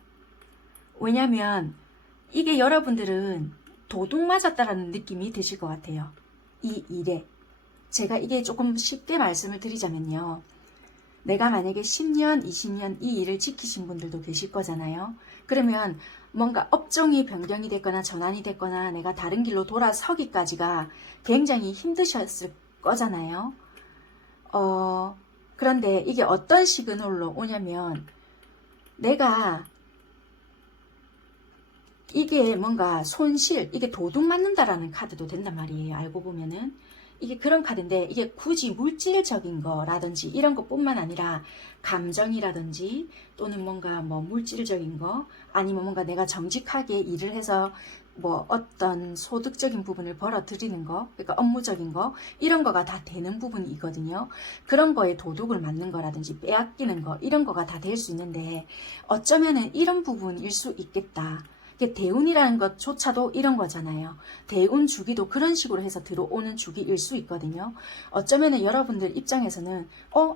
왜냐면 이게 여러분들은 도둑 맞았다라는 느낌이 드실 것 같아요. 이 일에. 제가 이게 조금 쉽게 말씀을 드리자면요. 내가 만약에 10년, 20년 이 일을 지키신 분들도 계실 거잖아요. 그러면 뭔가 업종이 변경이 됐거나 전환이 됐거나 내가 다른 길로 돌아서기까지가 굉장히 힘드셨을 거잖아요. 그런데 이게 어떤 시그널로 오냐면 내가 이게 뭔가 손실, 이게 도둑 맞는다라는 카드도 된단 말이에요. 알고 보면은. 이게 그런 카드인데 이게 굳이 물질적인 거라든지 이런 것뿐만 아니라 감정이라든지 또는 뭔가 뭐 물질적인 거 아니면 뭔가 내가 정직하게 일을 해서 뭐 어떤 소득적인 부분을 벌어들이는 거, 그러니까 업무적인 거 이런 거가 다 되는 부분이 있거든요. 그런 거에 도둑을 맞는 거라든지 빼앗기는 거 이런 거가 다 될 수 있는데 어쩌면은 이런 부분일 수 있겠다. 대운이라는 것조차도 이런 거잖아요. 대운 주기도 그런 식으로 해서 들어오는 주기일 수 있거든요. 어쩌면 여러분들 입장에서는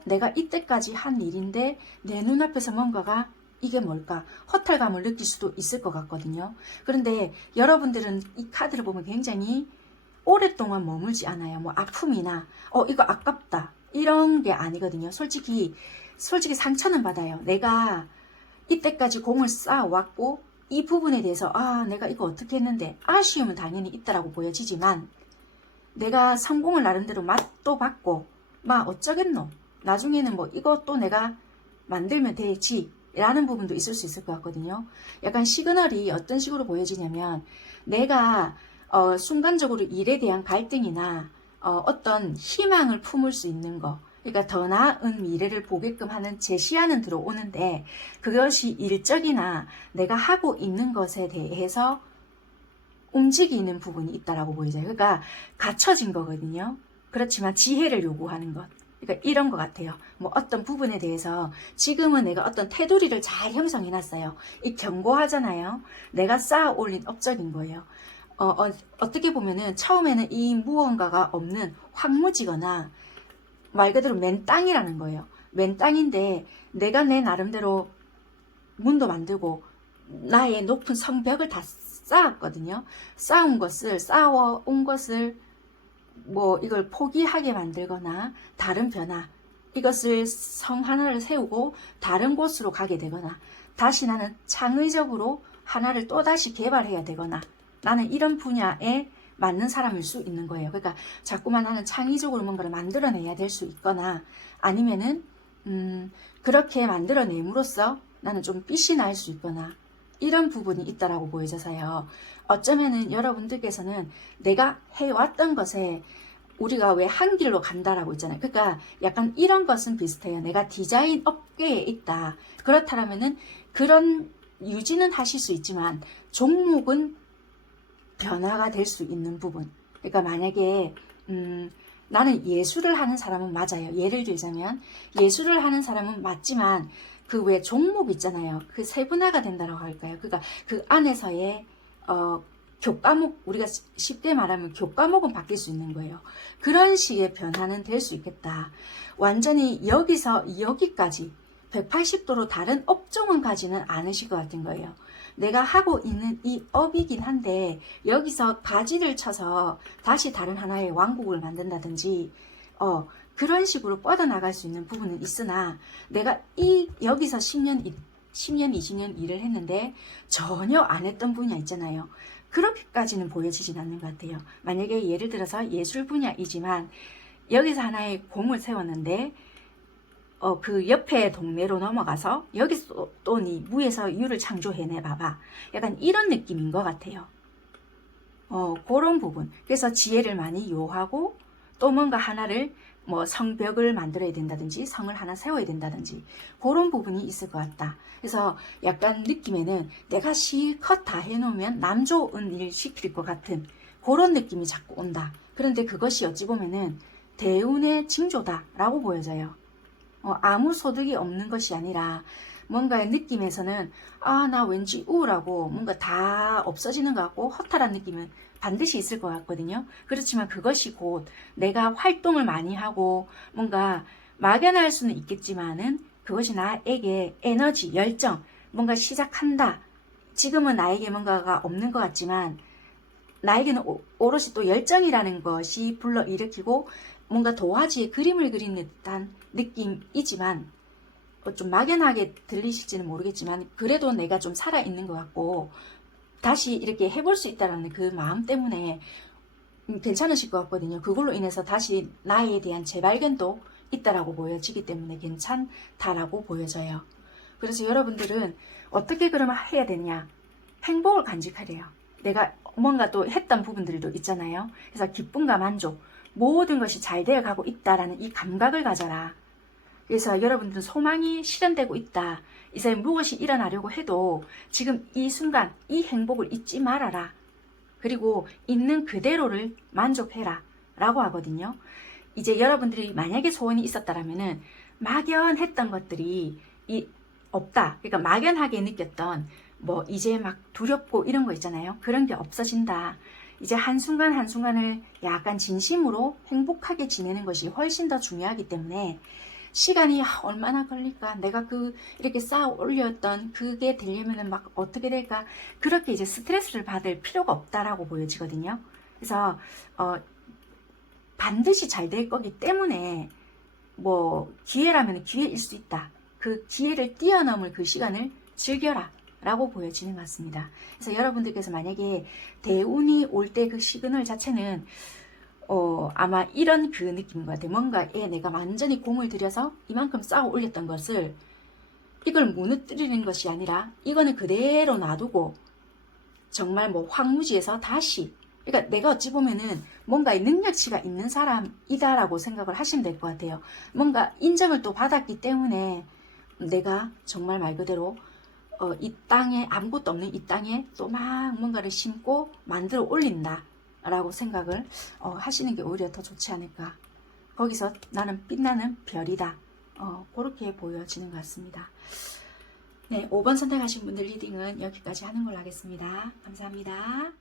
내가 이때까지 한 일인데 내 눈앞에서 뭔가가 이게 뭘까? 허탈감을 느낄 수도 있을 것 같거든요. 그런데 여러분들은 이 카드를 보면 굉장히 오랫동안 머물지 않아요. 뭐 아픔이나 이거 아깝다 이런 게 아니거든요. 솔직히 상처는 받아요. 내가 이때까지 공을 쌓아왔고 이 부분에 대해서 내가 이거 어떻게 했는데 아쉬움은 당연히 있다라고 보여지지만 내가 성공을 나름대로 맛도 봤고 막 어쩌겠노 나중에는 뭐 이것도 내가 만들면 되지 라는 부분도 있을 수 있을 것 같거든요. 약간 시그널이 어떤 식으로 보여지냐면 내가 순간적으로 일에 대한 갈등이나 어떤 희망을 품을 수 있는 거 그러니까 더 나은 미래를 보게끔 하는 제시안은 들어오는데 그것이 일적이나 내가 하고 있는 것에 대해서 움직이는 부분이 있다라고 보이죠. 그러니까 갖춰진 거거든요. 그렇지만 지혜를 요구하는 것. 그러니까 이런 것 같아요. 뭐 어떤 부분에 대해서 지금은 내가 어떤 테두리를 잘 형성해 놨어요. 이 견고하잖아요. 내가 쌓아 올린 업적인 거예요. 어떻게 보면은 처음에는 이 무언가가 없는 황무지거나 말 그대로 맨 땅이라는 거예요. 맨 땅인데 내가 내 나름대로 문도 만들고 나의 높은 성벽을 다 쌓았거든요. 쌓아온 것을 뭐 이걸 포기하게 만들거나 다른 변화 이것을 성 하나를 세우고 다른 곳으로 가게 되거나 다시 나는 창의적으로 하나를 또다시 개발해야 되거나 나는 이런 분야에 맞는 사람일 수 있는 거예요. 그러니까 자꾸만 나는 창의적으로 뭔가를 만들어내야 될 수 있거나 아니면은 그렇게 만들어냄으로써 나는 좀 빛이 날 수 있거나 이런 부분이 있다라고 보여져서요. 어쩌면은 여러분들께서는 내가 해왔던 것에 우리가 왜 한 길로 간다라고 있잖아요. 그러니까 약간 이런 것은 비슷해요. 내가 디자인 업계에 있다. 그렇다면은 그런 유지는 하실 수 있지만 종목은 변화가 될 수 있는 부분. 그러니까 만약에 나는 예술을 하는 사람은 맞아요. 예를 들자면 예술을 하는 사람은 맞지만 그 왜 종목 있잖아요. 그 세분화가 된다고 할까요? 그러니까 그 안에서의 교과목 우리가 쉽게 말하면 교과목은 바뀔 수 있는 거예요. 그런 식의 변화는 될 수 있겠다. 완전히 여기서 여기까지 180도로 다른 업종은 가지는 않으실 것 같은 거예요. 내가 하고 있는 이 업이긴 한데 여기서 바지를 쳐서 다시 다른 하나의 왕국을 만든다든지 그런 식으로 뻗어나갈 수 있는 부분은 있으나 내가 여기서 10년, 20년 일을 했는데 전혀 안 했던 분야 있잖아요. 그렇게까지는 보여지진 않는 것 같아요. 만약에 예를 들어서 예술 분야이지만 여기서 하나의 공을 세웠는데 그 옆에 동네로 넘어가서 여기서 또 네 무에서 유를 창조해내 봐봐. 약간 이런 느낌인 것 같아요. 그런 부분. 그래서 지혜를 많이 요하고 또 뭔가 하나를 뭐 성벽을 만들어야 된다든지 성을 하나 세워야 된다든지 그런 부분이 있을 것 같다. 그래서 약간 느낌에는 내가 실컷 다 해놓으면 남 좋은 일 시킬 것 같은 그런 느낌이 자꾸 온다. 그런데 그것이 어찌 보면은 대운의 징조다라고 보여져요. 아무 소득이 없는 것이 아니라 뭔가의 느낌에서는 나 왠지 우울하고 뭔가 다 없어지는 것 같고 허탈한 느낌은 반드시 있을 것 같거든요. 그렇지만 그것이 곧 내가 활동을 많이 하고 뭔가 막연할 수는 있겠지만은 그것이 나에게 에너지, 열정, 뭔가 시작한다. 지금은 나에게 뭔가가 없는 것 같지만 나에게는 오롯이 또 열정이라는 것이 불러일으키고 뭔가 도화지에 그림을 그리는 듯한 느낌이지만 좀 막연하게 들리실지는 모르겠지만 그래도 내가 좀 살아있는 것 같고 다시 이렇게 해볼 수 있다는 그 마음 때문에 괜찮으실 것 같거든요. 그걸로 인해서 다시 나에 대한 재발견도 있다라고 보여지기 때문에 괜찮다라고 보여져요. 그래서 여러분들은 어떻게 그러면 해야 되냐? 행복을 간직하래요. 내가 뭔가 또 했던 부분들도 있잖아요. 그래서 기쁨과 만족, 모든 것이 잘 되어가고 있다라는 이 감각을 가져라. 그래서 여러분들은 소망이 실현되고 있다. 이제 무엇이 일어나려고 해도 지금 이 순간 이 행복을 잊지 말아라. 그리고 있는 그대로를 만족해라 라고 하거든요. 이제 여러분들이 만약에 소원이 있었다라면은 막연했던 것들이 없다. 그러니까 막연하게 느꼈던 뭐 이제 막 두렵고 이런 거 있잖아요. 그런 게 없어진다. 이제 한순간 한순간을 약간 진심으로 행복하게 지내는 것이 훨씬 더 중요하기 때문에 시간이 얼마나 걸릴까? 내가 이렇게 쌓아 올렸던 그게 되려면은 막 어떻게 될까? 그렇게 이제 스트레스를 받을 필요가 없다라고 보여지거든요. 그래서, 반드시 잘 될 거기 때문에, 뭐, 기회라면 기회일 수 있다. 그 기회를 뛰어넘을 그 시간을 즐겨라. 라고 보여지는 것 같습니다. 그래서 여러분들께서 만약에 대운이 올 때 그 시그널 자체는 아마 이런 그 느낌인 것 같아요. 뭔가에 내가 완전히 공을 들여서 이만큼 쌓아 올렸던 것을 이걸 무너뜨리는 것이 아니라 이거는 그대로 놔두고 정말 뭐 황무지에서 다시 그러니까 내가 어찌 보면은 뭔가의 능력치가 있는 사람이다라고 생각을 하시면 될 것 같아요. 뭔가 인정을 또 받았기 때문에 내가 정말 말 그대로 이 땅에 아무것도 없는 이 땅에 또 막 뭔가를 심고 만들어 올린다. 라고 생각을 하시는 게 오히려 더 좋지 않을까. 거기서 나는 빛나는 별이다. 그렇게 보여지는 것 같습니다. 네, 5번 선택하신 분들 리딩은 여기까지 하는 걸로 하겠습니다. 감사합니다.